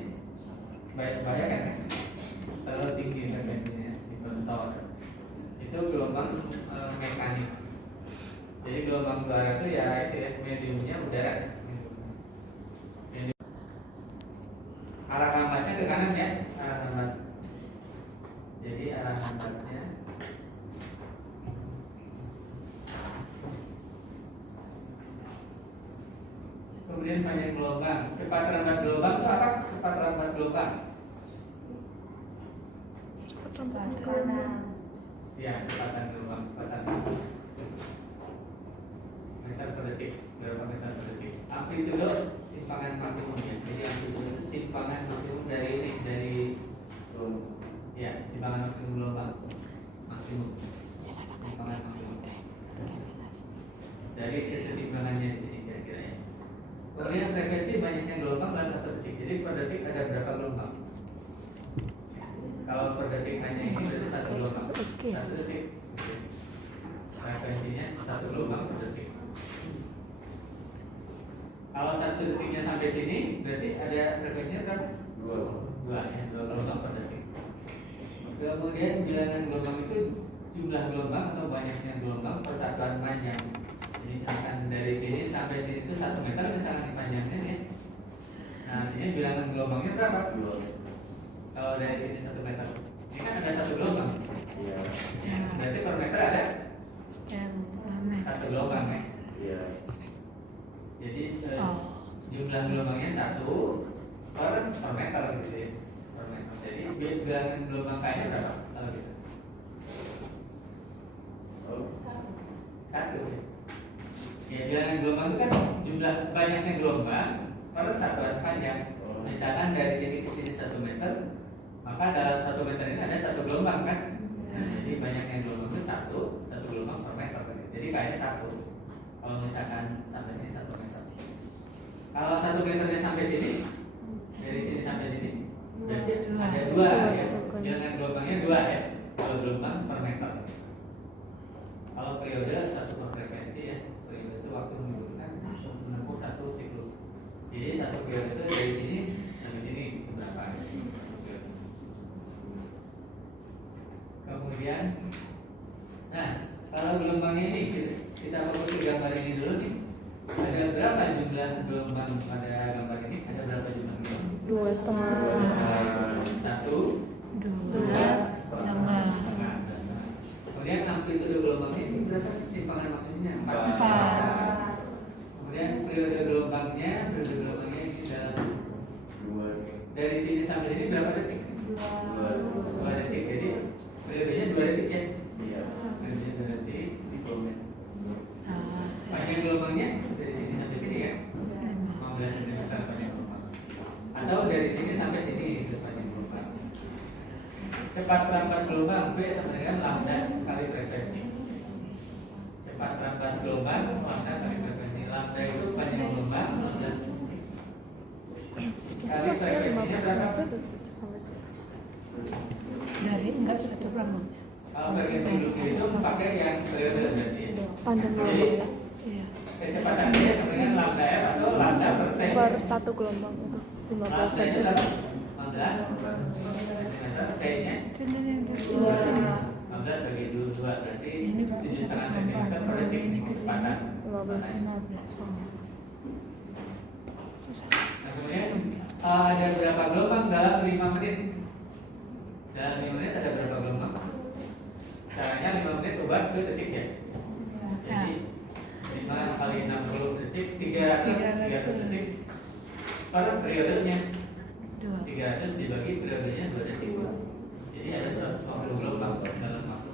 Membahayakan kan? Terlalu tinggi frekuensinya ultrasound. Itu gelombang mekanik. Jadi gelombang suara itu ya itu ya, mediumnya udara. Arah rambatnya ke kanan ya, arah rambat. Jadi arah rambatnya kemudian panjang gelombang. Cepat rambat gelombang itu apa? Cepat rambat gelombang. Ya, kecepatan gelombang, kecepatan meter per detik, berapa meter per detik. Amplitudo simpangan maksimum ya. Jadi amplitudo itu simpangan maksimum dari ini, dari ya, simpangan maksimum gelombang, maksimum simpangan maksimum dari kesetimbangannya di sini kira-kira ya. Kemudian frekuensi banyaknya gelombang dalam 1 detik. Jadi per detik ada berapa gelombang? Kalau per detik hanya ini berarti 1 gelombang. 1 detik. Frekuensinya 1 gelombang per detik. Kalau 1 detiknya sampai sini berarti ada frekuensinya berapa? 2 ya, 2 gelombang per detik. Kemudian bilangan gelombang itu jumlah gelombang atau banyaknya gelombang per satuan panjang. Jadi misalkan dari sini sampai sini itu 1 meter misalkan panjangnya ya. Nah ini bilangan gelombangnya berapa? 2. Kalau dari sini 1 meter, ini kan ada 1 gelombang. Iya. Ya, berarti per meter ada 1 gelombang ya. Iya. Jadi jumlah gelombangnya 1 per meter gitu ya. Per meter. Jadi bilangan gelombang kayaknya berapa? Kalau gitu. satu. Ya, bilangan gelombang itu kan jumlah banyaknya gelombang per satuan panjang. Misalkan dari sini ke sini 1 meter, maka dalam 1 meter ini ada 1 gelombang kan? Nah, jadi banyaknya gelombang itu satu gelombang per meter. Jadi kayaknya 1. Kalau misalkan sampai sini 1 meter. Kalau 1 meternya sampai sini, dari sini sampai sini, berarti ada 2 ya. Bilangan gelombangnya 2 ya. 2 gelombang per meter. Kalau periode 1 per frekuensi ya, periode itu waktu menunjukkan menempuh 1 siklus. Jadi 1 periode itu dari sini sampai sini berapa? Kemudian, nah kalau gelombangnya ini kita fokus ke gambar ini dulu nih. Ada berapa jumlah gelombang pada gambar ini? Ada berapa jumlahnya? 2,5. 1, 2,5. Kemudian amplitude gelombangnya itu berapa? Simpangan maksudnya 4. 4. Kemudian periode gelombangnya ini dari sini sampai sini berapa detik? 2 detik. Jadi periodenya 2 detik ya. Iya. Periodenya 2 detik di volume. Ah, Panjang gelombangnya dari sini sampai sini ya. 15 cm panjang gelombang. Atau dari sini sampai sini itu panjang gelombang. Cepat perambat gelombang V sama dengan lambda kali frekuensi. Cepat perambat gelombang lambda kali frekuensi. Lambda itu panjang gelombang, lambda kali frekuensinya berapa? sampai sini. Dari enggak 1 gelombang. Kalau frekuensi induktif itu pakai yang periode berarti. Panjang Jadi gelombang. Iya. kecepatannya sama dengan lambda F atau lambda per T. Per 1 gelombang itu 15 Lambda itu cm. berapa? 15 T-nya 15 bagi 2 berarti 7,5 cm per detik ini kecepatan. 15. Nah, kemudian ada berapa gelombang dalam 5 menit? Dalam 5 menit ada berapa gelombang? Caranya 5 menit ubah ke detik ya. Jadi 5 kali 60 detik 300 detik per periodenya. 300 dibagi periodenya 2 detik. Jadi ada 150 gelombang dalam waktu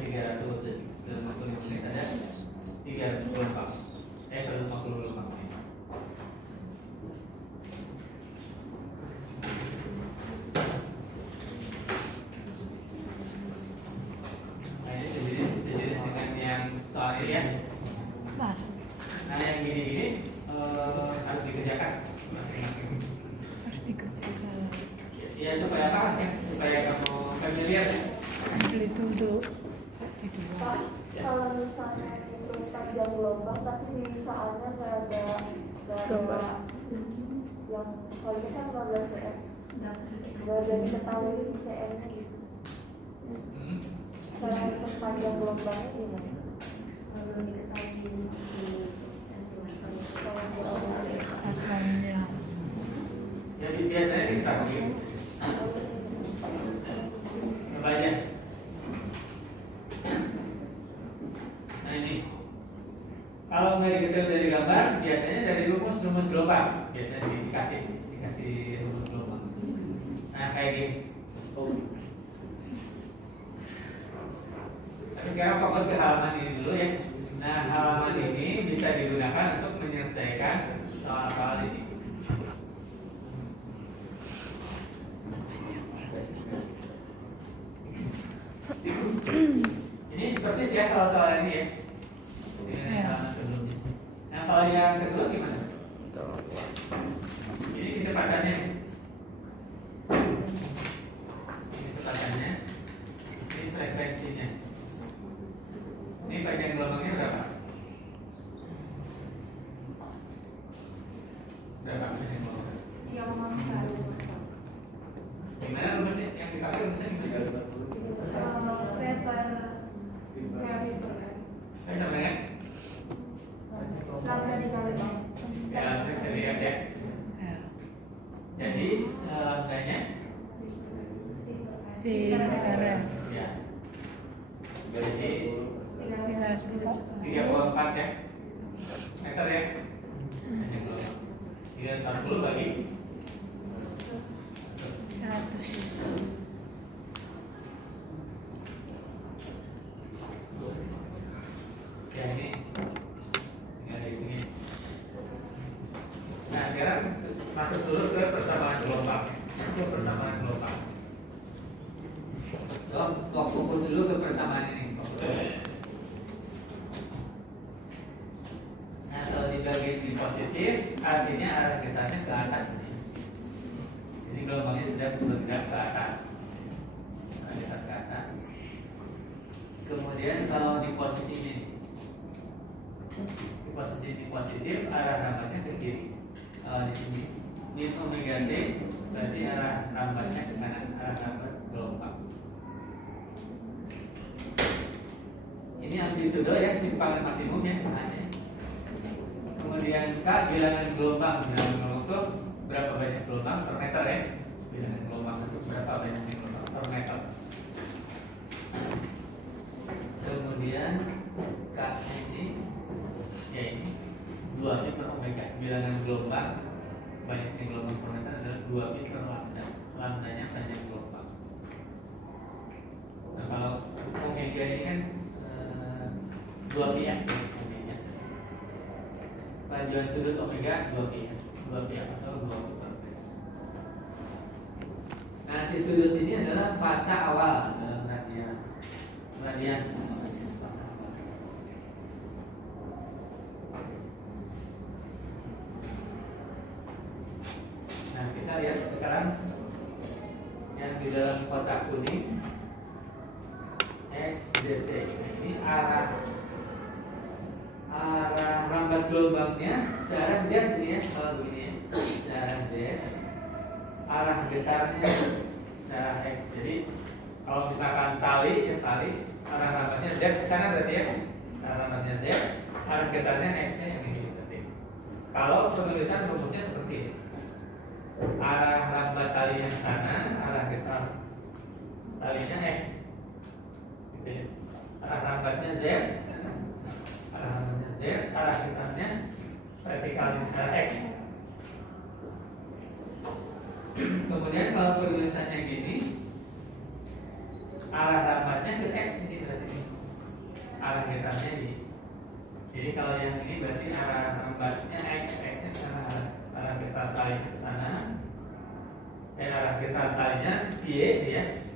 300 detik. Dalam waktu 5 menit ada 300 gelombang. 150 gelombang. Nah, ini sejenis dengan yang soal ini ya. Nah, yang gini-gini harus dikerjakan masing-masing. Harus dikerjakan. Ya supaya apa? Ya, supaya kamu familiar ya. Amplitude. Pak, kalau misalnya itu panjang gelombang tapi di soalnya nggak ada Gambar. yang kalau ini kan 15 cm nggak ada diketahui di cm-nya gitu. Cara untuk panjang gelombangnya gimana? Belum diketahui Akannya. Jadi biasanya diketahui. Coba aja. Nah ini, kalau nggak diketahui dari gambar, biasanya dari rumus gelombang. Biasanya dikasih rumus gelombang. Nah kayak gini. Tapi sekarang fokus ke halaman ini dulu ya. Nah halaman ini bisa digunakan untuk menyelesaikan soal-soal ini. Ini persis ya kalau soal ini ya. Ini halaman sebelumnya. Nah kalau yang kedua gimana? Ini kecepatannya. Ini kecepatannya. Ini frekuensinya. Ini bagian gelombangnya berapa? Berapa bagian gelombang? yang mana? Gimana rumusnya? Yang dipakai rumusnya gimana? Sama ya? Lambda dikali bang. Ya, kita lihat ya. Jadi lambdanya VRM. ya. Jadi 3,4 ya. Meter ya. 340 bagi 100. kemudian kalau di posisi ini, di posisi ini positif, arah rambatnya ke kiri. Di sini min omega t berarti arah rambatnya ke kanan, arah rambat gelombang. Ini amplitudo ya, simpangan maksimum ya. Kemudian K bilangan gelombang, bilangan gelombang itu berapa banyak gelombang per meter ya? Bilangan gelombang itu berapa banyak gelombang per meter? Kemudian K ini ya ini 2 pi per omega, bilangan gelombang banyaknya gelombang per meter adalah 2 pi per lambda, lambdanya banyak gelombang. Nah kalau omega ini kan 2 pi ya, omega. Lanjutan sudut omega 2 pi ya, 2 pi atau 2 pi per meter. Nah si sudut ini adalah fasa awal dalam radian. Nah kita lihat sekarang yang di dalam kotak kuning X, Z, T. Ini arah rambat gelombangnya searah Z ini ya, kalau begini ya, searah Z. Arah getarnya searah X. Jadi kalau misalkan tali arah rambatnya Z ke sana berarti ya, arah rambatnya Z, arah getarnya X nya yang ini berarti. Kalau penulisan rumusnya seperti ini. Arah rambat talinya ke sana, arah getar talinya X. Gitu ya. Arah rambatnya Z, arah rambatnya Z, arah getarnya vertikalnya arah X. Kemudian kalau penulisannya gini, arah rambatnya ke X ini berarti ini. Arah getarnya ini. Jadi kalau yang ini berarti arah rambatnya X, X-nya ke sana, arah getar talinya ke sana. Arah getar talinya Y ya.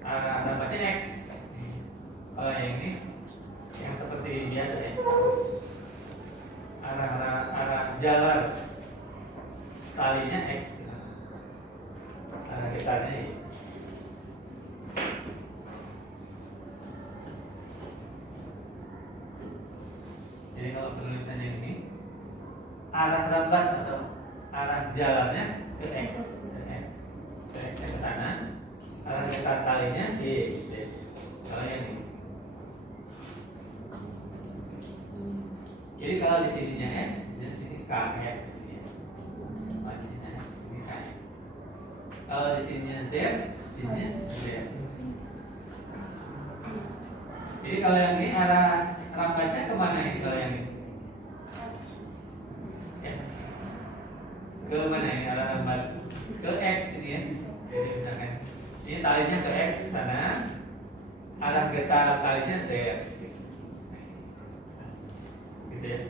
Arah rambatnya X. Kalau yang ini yang seperti biasa ya. Arah jalan talinya X. Arah getarnya Y. Jadi kalau penulisannya ini arah rambat atau arah jalannya ke X, ke X ke sana, arah getar talinya Y. Kalau yang ini. Jadi kalau di sininya X, di sini KX ya. Ini K. Kalau di sininya Z, sininya Z. Jadi kalau yang ini arah rambatnya kemana ini kalau yang ini? Ya. Ke mana ini arah rambat? Ke X ini ya. Jadi misalkan ini talinya ke X sana, arah getar talinya Z. Gitu ya.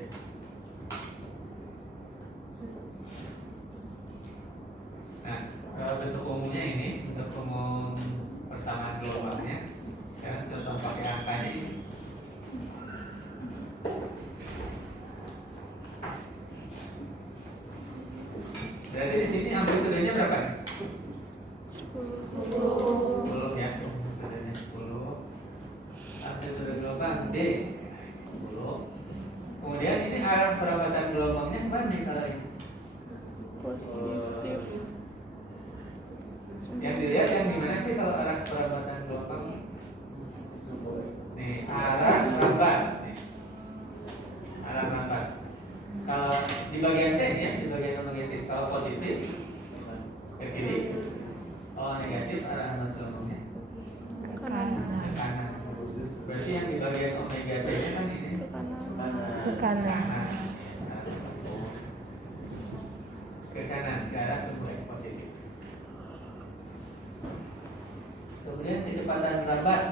Nah, kalau bentuk umumnya ini, bentuk umum persamaan gelombangnya, sekarang contoh pakai angkanya ini. Berarti di sini amplitudenya berapa? 10 ya. Amplitudenya 10. Amplitude gelombang D 10. Kemudian ini arah perambatan gelombangnya kemana nih kalau ini? Positif. Yang dilihat yang gimana sih kalau arah perambatan gelombang? Nih arah rambat. Arah rambat. Kalau di bagian T ya, di bagian negatif. Kalau positif ke kiri, kalau negatif arah rambat gelombangnya Ke kanan. ke kanan. Berarti yang di bagian omega T nya kan ini Ke kanan. Ke kanan. Ke kanan, ke arah sumbu X positif. Kemudian kecepatan rambat.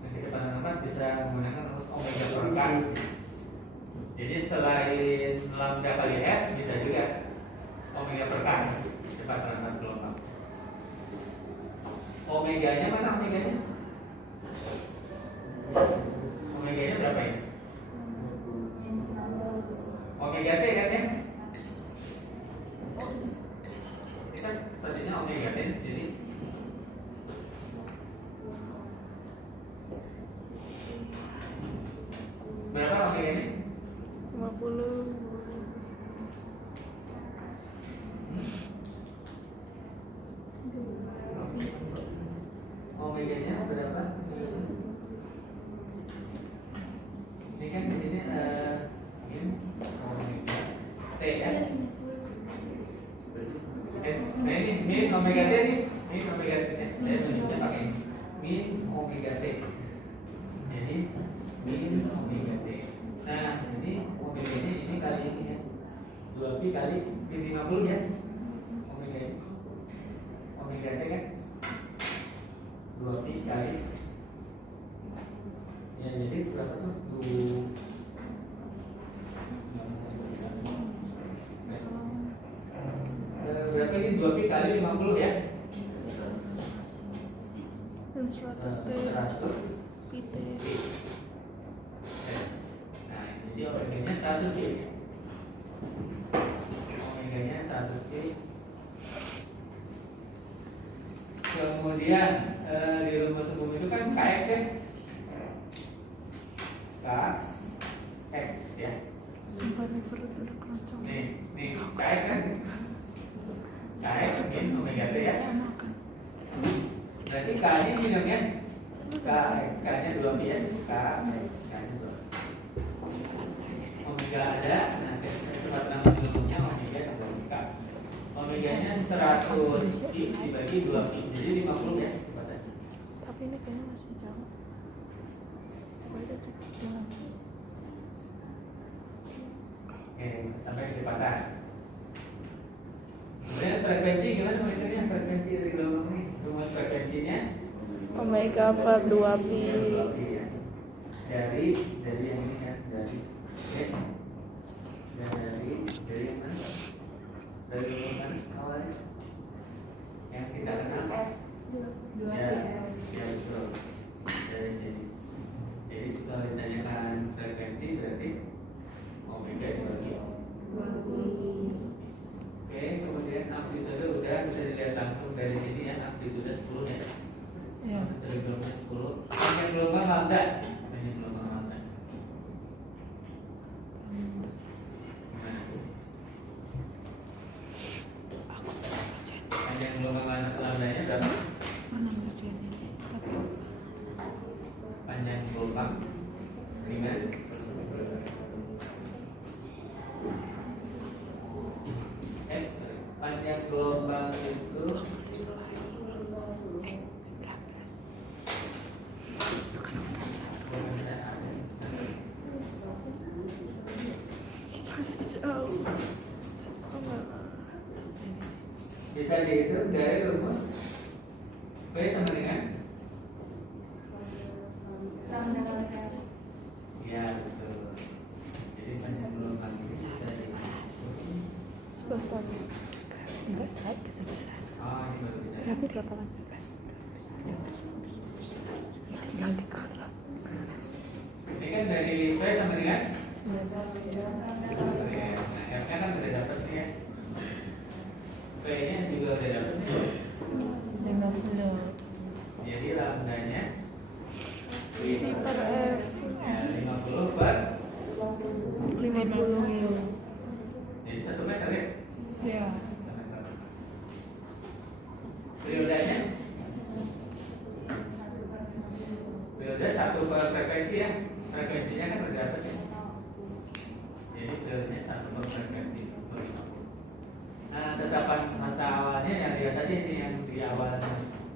Nah, kecepatan rambat bisa menggunakan rumus omega per K. Jadi selain lambda kali F bisa juga omega per K, kecepatan rambat gelombang. Omeganya mana omeganya? Omeganya berapa ya? omega ini? 50. Omega nya berapa? Ini kan di sini ini omega T kan? Nah ini omega T ini omega T. Saya tunjuknya pakai min omega T. Jadi min omega T. Nah ini omega nya ini kali ini ya 2 pi kali min 50 ya omega ini. Omega T kan 2 pi kali ya jadi berapa tuh? Berapa ini 2 pi kali 50 ya? Dan 100 T. 100 PT. Nah, jadi omega-nya 100 pi. Omega-nya 100 pi. Kemudian di rumus umum itu kan Kx ya. Kx ya. Sumpahnya perut udah keroncong. Nih Kx kan? Kx min omega T ya. Makan. Berarti K nya ini dong ya. K nya 2 pi ya. K nya 2. Omega ada. Nah, kita nama umumnya omega dan K. Omega nya 100 pi dibagi 2 pi. Jadi 50 ya. Tapi ini kayaknya masih jauh. Coba aja cek ulang. Oke, sampai kelipatan. Kemudian frekuensi gimana menghitungnya? Frekuensi dari gelombang ini. Rumus frekuensinya Omega per 2 pi. 2 pi ya. Dari yang ini kan, dari dan dari yang mana? Dari gelombang mana awalnya? Yang kita kenal ya betul. Dari sini. Jadi kalau ditanyakan frekuensi berarti omega dibagi 2 pi. Oke, kemudian amplitude udah bisa dilihat langsung dari sini ya, amplitude 10 ya. Ya. Dari gelombang 10. Panjang gelombang lambda. Panjang gelombang lambda. Panjang gelombang lambdanya berapa? Mana bagian ini? Tapi Panjang gelombang 5. Panjang gelombang itu masih jauh. Oh, enggak. bisa dihitung dari rumus V sama dengan ya betul. Jadi panjang gelombang ini bisa dihitung. Sebesar. Enggak, saya ke 11. Oh, ini baru bisa. Berapa di lapangan 11? Tinggal dikurang. Ini kan dari V sama dengan 9. nah, F nya kan udah dapet nih ya. V nya juga udah dapet nih. 50. Jadi lambdanya Pi per F. ya 50 per 50. jadi 1 meter ya. Ya. Periodenya periode 1 per frekuensi ya. Frekuensinya kan udah dapet ya. Jadi periodenya 1 per frekuensi per 50. Nah, tetapan masa awalnya yang lihat tadi ini yang di awal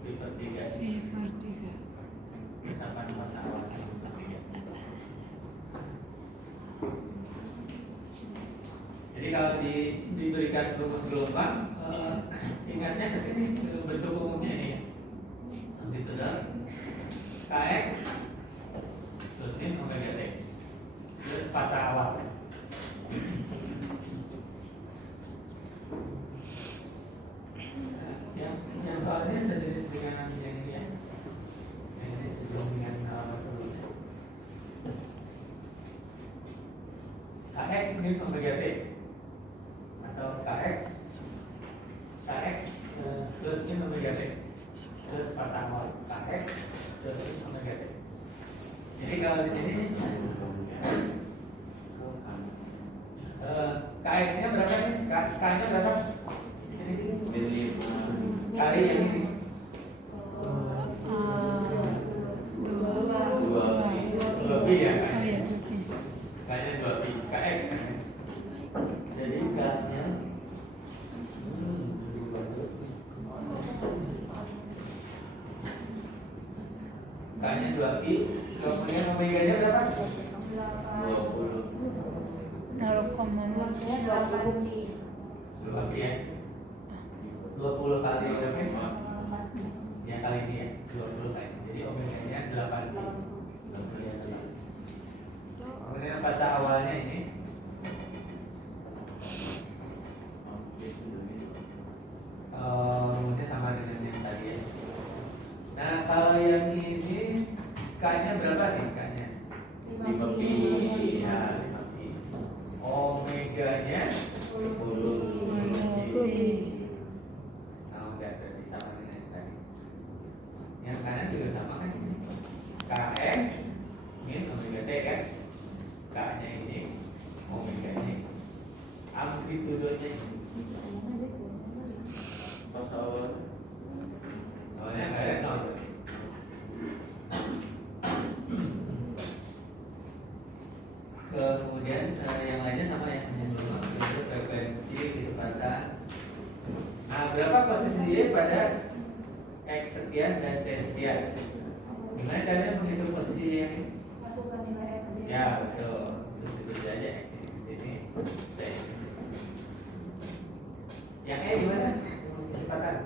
pi per 3. Tetapan masa awalnya pi per 3. Jadi kalau diberikan rumus gelombang, ingatnya ke sini bentuk umumnya ini. Amplitude Kx plus min omega T plus fasa awal. Yang soalnya sejenis dengan yang ini ya. Ini sejenis dengan awal sebelumnya. Kx min omega T atau Kx plus min omega T plus fasa awal Kx plus min omega T. Jadi kalau di sini 2pi ya Oh K-nya. iya, oke. K-nya 2pi, KX kan. Jadi K-nya K-nya 2pi, kemudian omega-nya berapa? 20. 0,0. 2pi ya. 20 kali berapa? Ya kali ini ya, 20 kali. Jadi omega-nya 8pi. Kemudian fase awalnya ini kemudian sama dengan yang tadi ya. Nah kalau yang ini K-nya berapa nih K-nya? 5pi. Ya 5pi. Omega-nya 10pi. sama enggak berarti sama dengan yang tadi. Yang kanan juga sama kan? Kx min omega t kan? K-nya ini, omega-nya ini. Amplitudenya ini. Pas awal. Soalnya nggak ada nol. Kemudian yang lainnya sama ya, hanya dulu untuk frekuensi kecepatan. Nah, berapa posisi dia pada x sekian dan t sekian? Gimana caranya menghitung posisi yang ini? Masukkan nilai X Ya betul, substitusi aja x ini di sini, t ini di sini. Yang e gimana? Kecepatan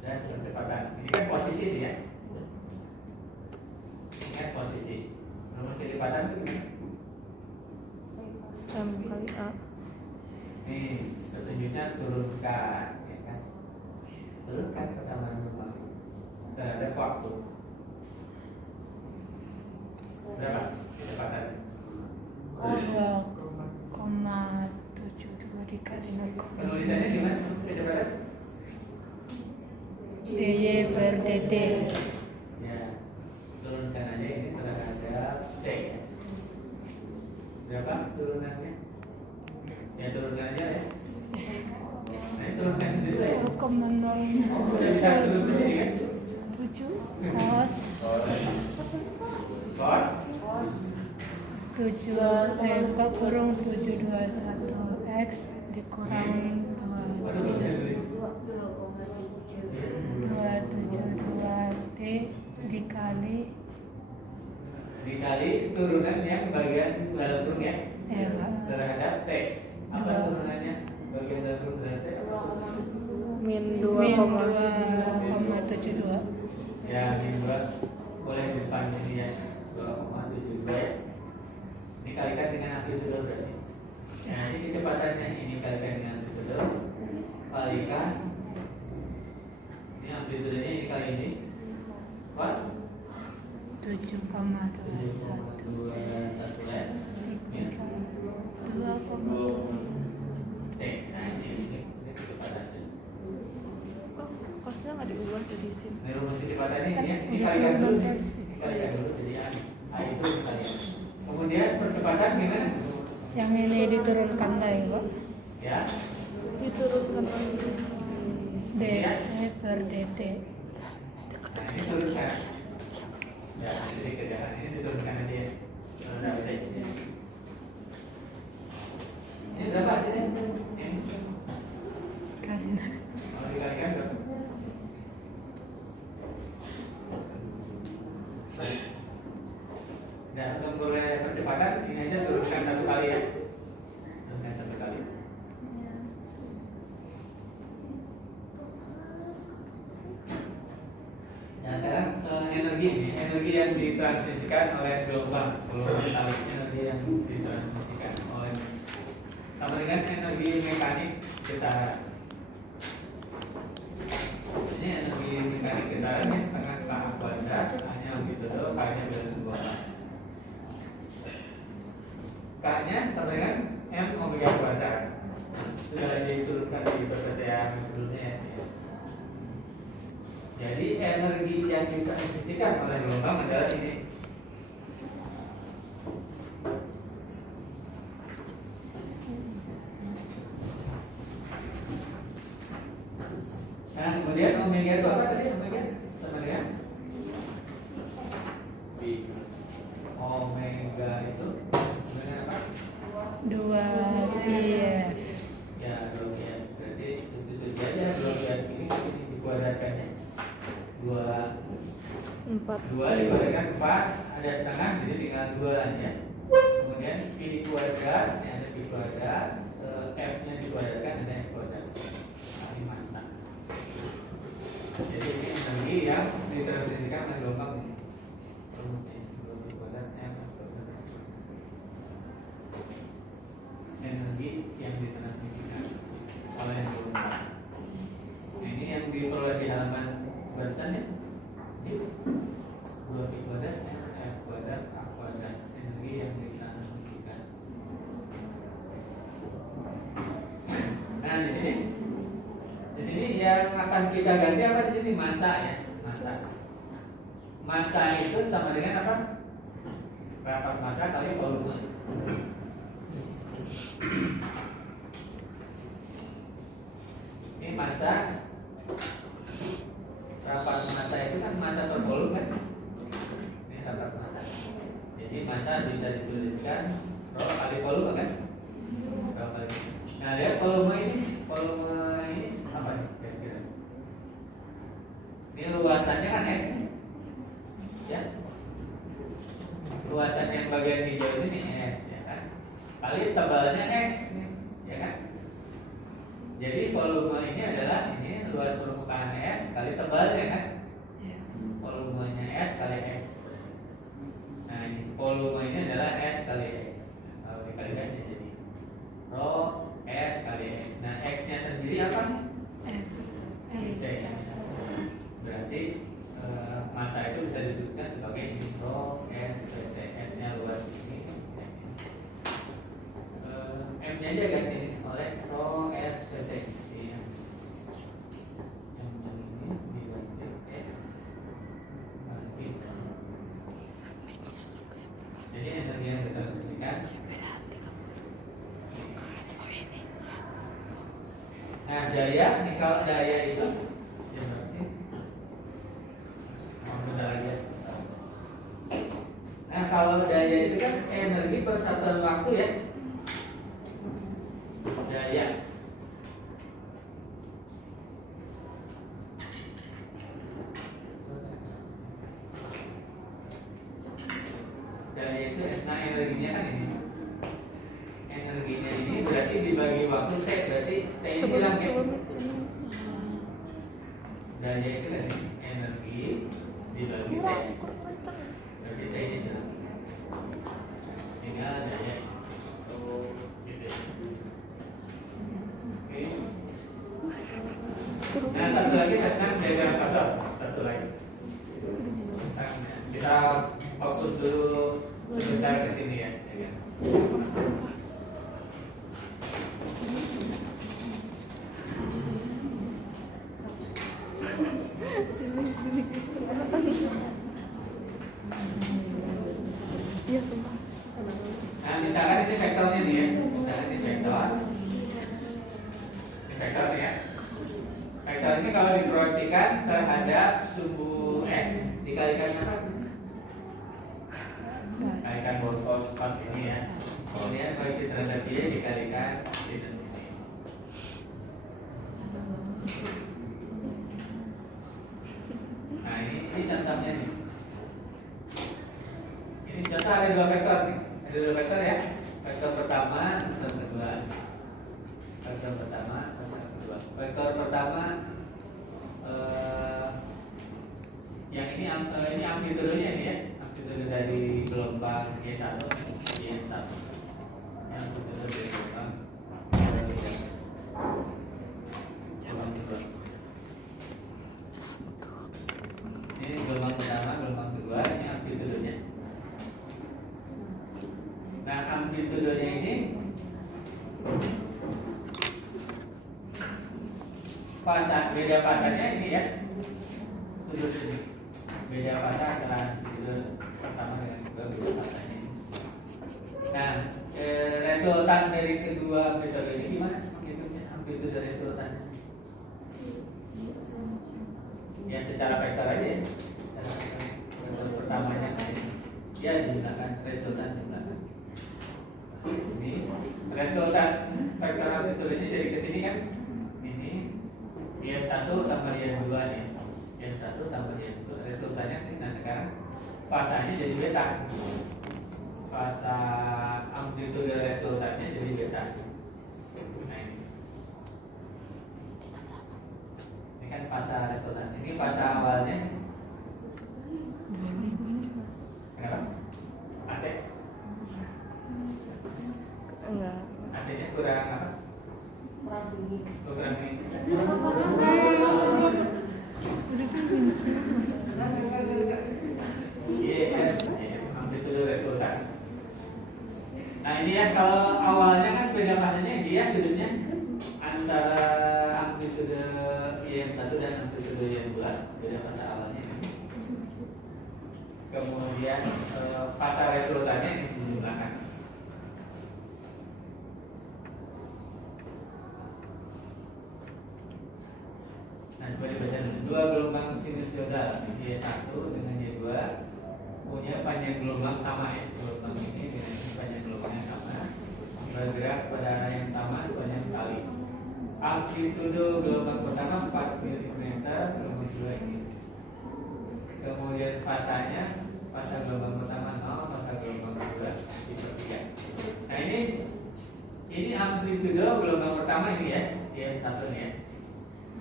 dan kecepatan. Ini kan posisi dia. Ingat posisi. Rumus kecepatan itu gimana? M kali A. Nih, petunjuknya turunkan, ya kan? Turunkan persamaan normal terhadap waktu. Berapa kecepatannya? 2,72 dikali 0. Penulisannya gimana? Kecepatan? dy per dt. Ya, turunkan aja ini terhadap t ya. Berapa turunannya? Ya turunkan aja ya. Nah, turunkan sendiri ya. 0,0. Oh, udah bisa turun sendiri kan? 7 cos Cos 7 kurung 721 x dikurang waduh, nggak bisa tulis. 272 t Dikali turunan yang bagian dalam kurung ya ya Pak, terhadap t. Apa turunannya? Bagian dalam kurung terhadap t apa? min 2,72. Ya, min 2 boleh depan ini ya 2,72 ya. Ini kalikan dengan amplitudo berarti. Ya, ini kecepatannya ini kalikan dengan amplitudo. Kalikan ini amplitudenya ini kali ini. Pas 7,21 7,21 ya. Ya. 2,2. Nah ini kecepatannya. Kosnya nggak diubah jadi sim. Ini rumus kecepatannya ini ya. Ini kalikan dulu. Ini kalikan dulu jadi A itu kalikan. Kemudian percepatan gimana? Yang ini diturunkan lagi Pak. Ya. Diturunkan lagi. d per dt. Nah ini turunkan. Ya, jadi kerjaan ini diturunkan aja ya. Udah bisa ya. Ini berapa hasilnya? Ini Kali kalau dikalikan berapa? Nah, untuk memperoleh percepatan ini aja turunkan satu kali ya. Turunkan satu kali. Nah sekarang energi yang ditransmisikan oleh gelombang tarik, energi yang ditransmisikan oleh sama dengan energi mekanik getaran. Ini energi mekanik getaran ini setengah K kuadrat hanya amplitudo K-nya berdua. K-nya sama dengan M omega kuadrat. Sudah diturunkan di pertemuan sebelumnya ya. Jadi energi yang ditransmisikan oleh gelombang adalah ini. Nah, kemudian omega itu apa tadi? Omega sama dengan Pi. omega 2 dikuadratkan 4 ada setengah, jadi tinggal 2 aja. Kemudian P kuadrat, ini ada P kuadrat, F nya dikuadratkan, ada F kuadrat. Nah, ini massa. Jadi ini energi yang ditransmisikan oleh gelombang ini. Energi yang ditransmisikan oleh gelombang. Nah, ini yang diperoleh di halaman barusan ya. 2 P kuadrat F kuadrat A kuadrat, energi yang ditransmisikan. Nah di sini yang akan kita ganti apa di sini? Massa ya, massa. Massa itu sama dengan apa? Rapat massa kali volume. Ini massa. Rapat massa itu kan massa per volume kan? Ini rapat massa. Jadi massa bisa dituliskan rho kali volume kan? Rho kali. Nah lihat volume ini apa nih kira-kira? Ini luasannya kan S nih, ya. Luasan yang bagian hijau ini S ya kan? Kali tebalnya X nih, ya kan? Jadi volume ini adalah ini luas permukaan S kali tebalnya kan? Volumenya S kali X. Nah ini volume ini adalah S kali X. Kalau dikalikan ya jadi rho S kali X. Nah X nya sendiri apa nih? C. Berarti massa itu bisa dituliskan sebagai ini rho S C. S nya luas ini. M nya aja ganti ini oleh rho S C. Jadi energi yang kita berikan. Nah daya, nih kalau daya itu nah kalau daya itu kan energi per satuan waktu ya. Daya. Daya itu, nah energinya kan ini. Energinya ini berarti dibagi waktu T, berarti T ini hilang ya. Daya itu kan ini, energi dibagi T. Berarti T ini hilang. Tinggal daya. Gitu. Oke. Nah satu lagi tentang diagram Pascal. Satu lagi. Kita fokus dulu sebentar ke sini ya. Nah, misalkan ini vektornya nih ya. Misalkan ini vektor. Ini vektor nih ya. Vektor ini kalau diproyeksikan terhadap sumbu X dikalikan apa? Kalikan cos ini ya. Kemudian proyeksi terhadap Y dikalikan sinus ini. Nah ini contohnya nih. Ini contoh ada 2 vektor nih. Ada 2 vektor ya. Vektor pertama, vektor kedua. Vektor pertama, vektor kedua. Vektor pertama yang ini amplitudenya ini ya. Amplitude dari gelombang Y1, Y1. Yang amplitude dari gelombang ini gelombang pertama, gelombang kedua, ini amplitudenya. Nah, amplitudenya ini beda fasanya ini ya. Sudut ini. Beda fasa antara amplitude pertama dengan kedua, beda fasanya. Nah, resultan dari kedua amplitude ini gimana? Amplitude resultannya. Ya secara vektor aja ya. Vektor pertamanya ya digunakan resultan digunakan. Ini resultan vektor amplitudenya jadi ke sini kan? Ini Y1 tambah Y2 nih. Y1 Y1 tambah Y2 resultannya ini. Nah sekarang fasanya jadi beta, fasa amplitude resultannya jadi beta. Nah ini kan fasa resultan, ini fasa awalnya. Kenapa? AC? Enggak. AC-nya kurang apa? kurang tinggi. Kurang ini. Iya, amplitude resultan. Nah ini ya kalau awalnya kan beda fasanya dia sudutnya antara amplitude Y1 dan amplitude Y2 beda fasa awalnya. Kemudian fasa resultannya ini dijumlahkan. Nah, coba dibaca dulu. Dua gelombang sinusoidal Y1 dengan Y2 punya panjang gelombang sama ya. Gelombang ini dengan panjang gelombangnya sama, bergerak pada arah yang sama sepanjang kali. Amplitude gelombang pertama 4 mm, gelombang kedua ini. Kemudian fasanya, fasa gelombang pertama 0, fasa gelombang kedua dipertiga. Nah ini amplitude gelombang pertama ini ya, Y1 nih ya.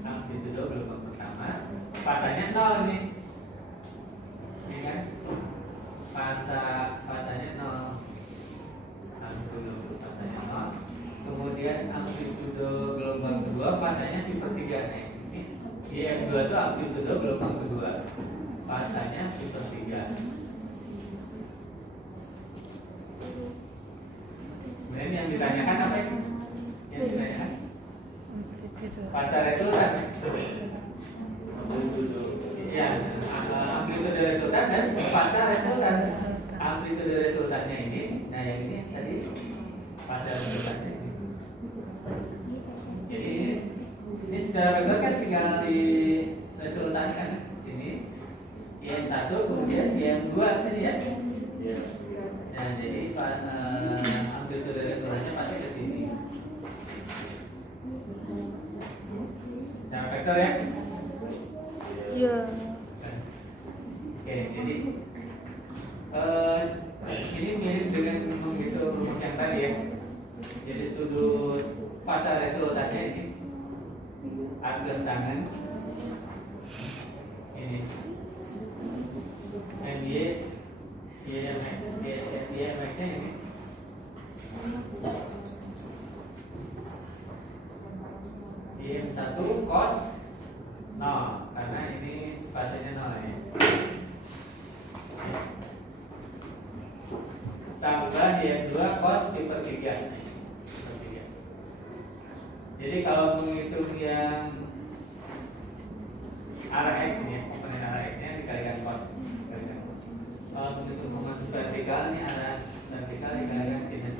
Amplitude gelombang pertama, fasanya 0 nih, ini kan? Fasanya 0, amplitude fasanya 0. Kemudian amplitude gelombang kedua, fasanya dipertiga nih. Ini Y2 itu amplitude gelombang kedua, fasanya dipertiga. Kemudian yang ditanyakan apa itu? Yang ditanyakan? Fasa resultan. Ya, amplitude resultan dan fasa resultan. Amplitude resultannya ini, nah yang ini tadi fasa resultannya ini. Jadi ini secara vektor kan tinggal di resultankan sini Y1 kemudian Y2 sini ya. Nah jadi amplitude resultannya pasti ke sini. Secara vektor ya. Iya. Oke, jadi ini mirip dengan menghitung rumus yang tadi ya. Jadi sudut fasa resultannya ini atas tangan ini MY YMX-nya ini Y1 cos 0 karena ini fasanya 0 ya. Tambah Y2 cos dipertiga. Jadi kalau menghitung yang arah X ini, komponen arah X nya dikalikan cos. Kalau menghitung komponen vertikal ini arah vertikal dikalikan sinus.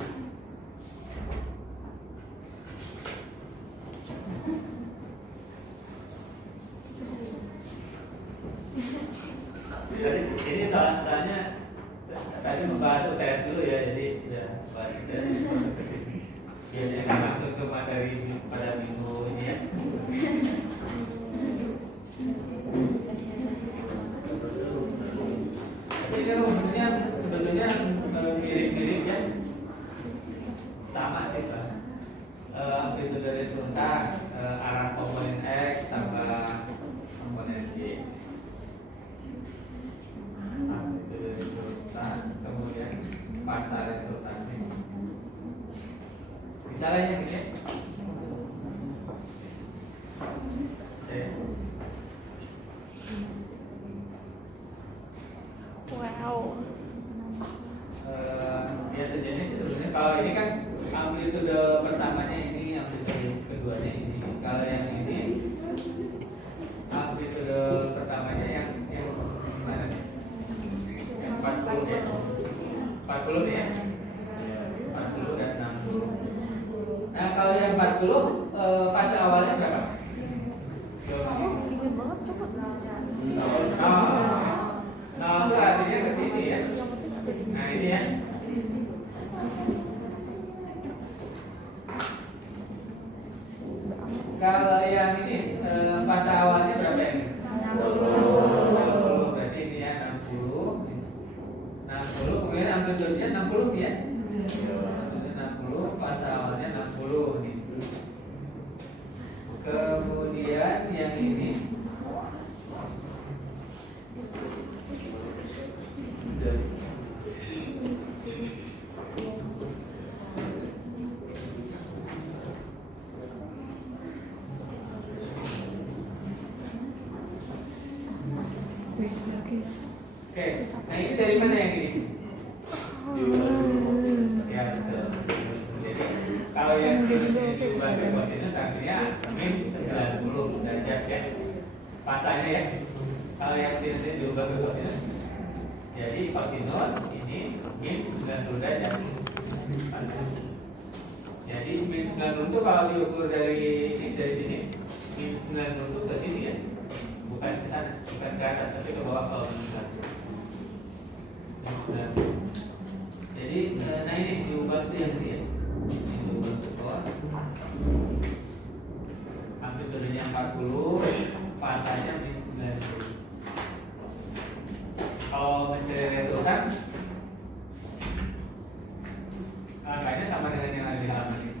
Jadi ini soalnya tadi membahas UTS dulu ya, jadi sudah bahas UTS. Ya jangan langsung ke materi pada minggu ini ya. Tapi kan rumusnya sebetulnya mirip-mirip ya, sama sih Pak. Amplitude resultan arah komponen X tambah komponen Y. Amplitude resultan kemudian fasa resultannya. Misalnya yang ini. Wow. Ya sejenis sebetulnya. Kalau ini kan amplitude pertamanya ini, amplitude keduanya ini. Kalau yang ini amplitude pertamanya yang gimana nih? Yang 40 ya. 40 nih ya. 40 dan 60. Nah kalau yang 40 fase awalnya berapa? Dingin banget coba. Nah itu artinya ke sini ya. Nah ini ya. Kalau yang ini fase awalnya berapa ini? amplitudenya 60 ya. Amplitude 60, fase awalnya 60 nih. Kemudian yang ini oke, nah ini dari mana yang ini? Ya betul. Jadi kalau yang ini diubah ke kosinus artinya min 90 derajat ya. Pasanya ya. Kalau yang sinus ini diubah ke kosinus, jadi kosinus ini min 90 derajat. Jadi min 90 itu kalau diukur dari sini min 90 itu ke sini ya. Bukan ke sana, bukan ke atas, tapi ke bawah kalau menunjukkan. Jadi, nah ini diubah itu yang ini ya. Ini diubah ke bawah. Amplitudenya 40, pasanya min 90. Kalau mencari resultan, angkanya sama dengan yang ada di halaman ini.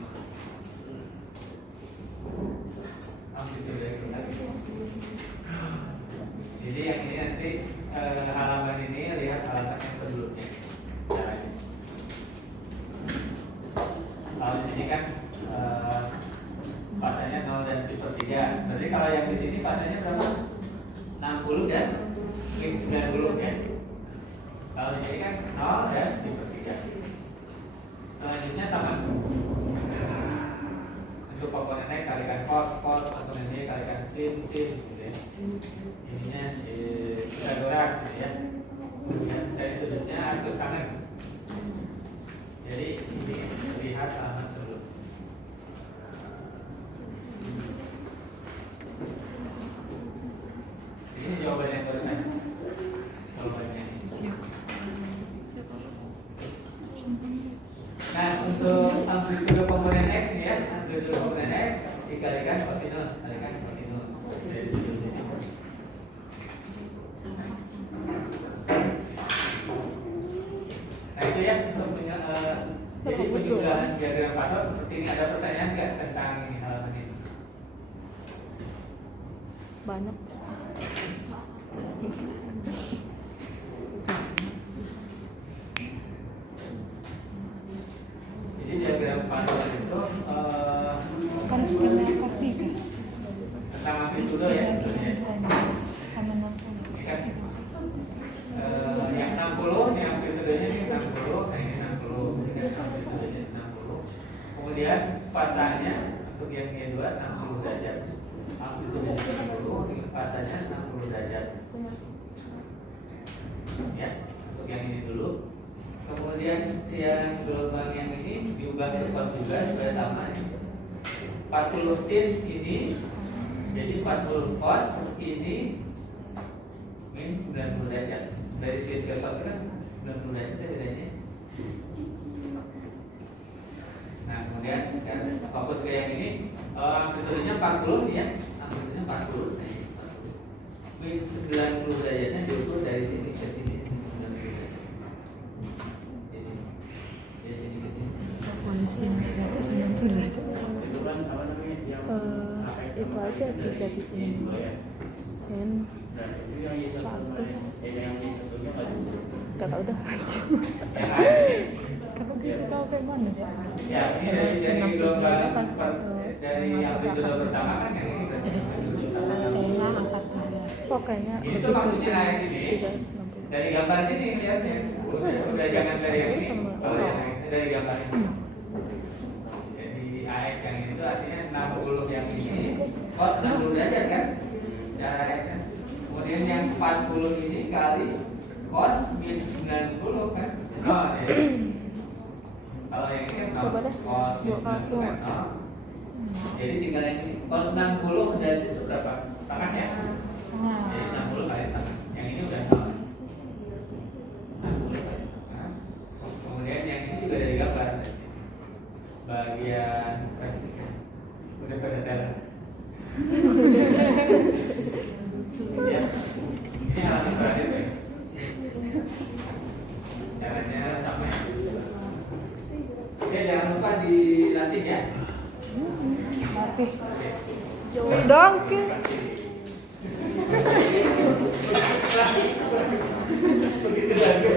Amplitude resultan. Jadi yang ini nanti halaman ini lihat halaman yang sebelumnya caranya. Kalau di sini kan fasanya 0 dan pi per 3. Berarti kalau yang di sini fasanya berapa? 60 dan pi 90 ya. Kalau di sini kan 0 dan pi per 3. Selanjutnya sama. Untuk komponen X kalikan cos, komponen Y kalikan sin gitu ya. Ininya Pythagoras gitu ya. Kemudian dari sudutnya arcus tangan. Jadi ini lihat halaman sebelum. Ini jawaban yang barusan. Jawabannya ini. Nah untuk amplitude komponen X nih ya, amplitude komponen X dikalikan kosinus, kalikan kosinus dari sudut ini. Nah itu ya untuk jadi penjumlahan diagram Pascal seperti ini. Ada pertanyaan nggak tentang ini halaman ini? Banyak. Jadi diagram Pascal itu Kan skema pasti kan. tentang amplitude ya sebetulnya. Sama Ini kan yang 60 ini amplitudenya ini 60, nah ini 60, ini kan amplitudenya 60. Kemudian fasanya untuk yang Y2 60 derajat. Amplitudenya 60, ini fasanya 60 derajat. Ya, untuk yang ini dulu. Kemudian yang gelombang yang ini diubah ke cos juga supaya sama. 40 sin ini jadi 40 cos ini min 90 derajat. Dari sin ke cos kan 90 derajat bedanya. Nah kemudian fokus ke yang ini, amplitudenya 40 nih ya, amplitudenya 40. Nah, min 90 derajatnya diukur dari sini ke sini. Itu kan apa namanya yang itu aja dijadiin sen dan itu yang yang sebelumnya gak tau dah Yang ada ini. kalau gitu kau kayak mana Ya, ini dari gelombang dari amplitude pertama kan yang ini berarti skema 43 pokoknya itu maksudnya naik ini. Dari gambar sini lihatnya. Udah jangan dari yang ini. Kalau yang dari gambar ini. Jadi AX yang ini tuh artinya 60 yang ini cos 60 derajat kan? Cara AX kan. Kemudian yang 40 ini kali cos min 90 kan? Oh, ya. Kalau yang ini kan Coba deh, cos min 90 kan? Oh. Jadi tinggal yang ini cos 60 derajat itu berapa? Setengahnya? Jadi 60 kali setengah. Yang ini udah sama. 60 kali setengah. Kemudian yang ini juga dari gambar. Bagian plastiknya udah pada dalam. Ya, ini halaman terakhir ya. Caranya sama ya. dilatih ya. Oke. Dongki. Begitu lagi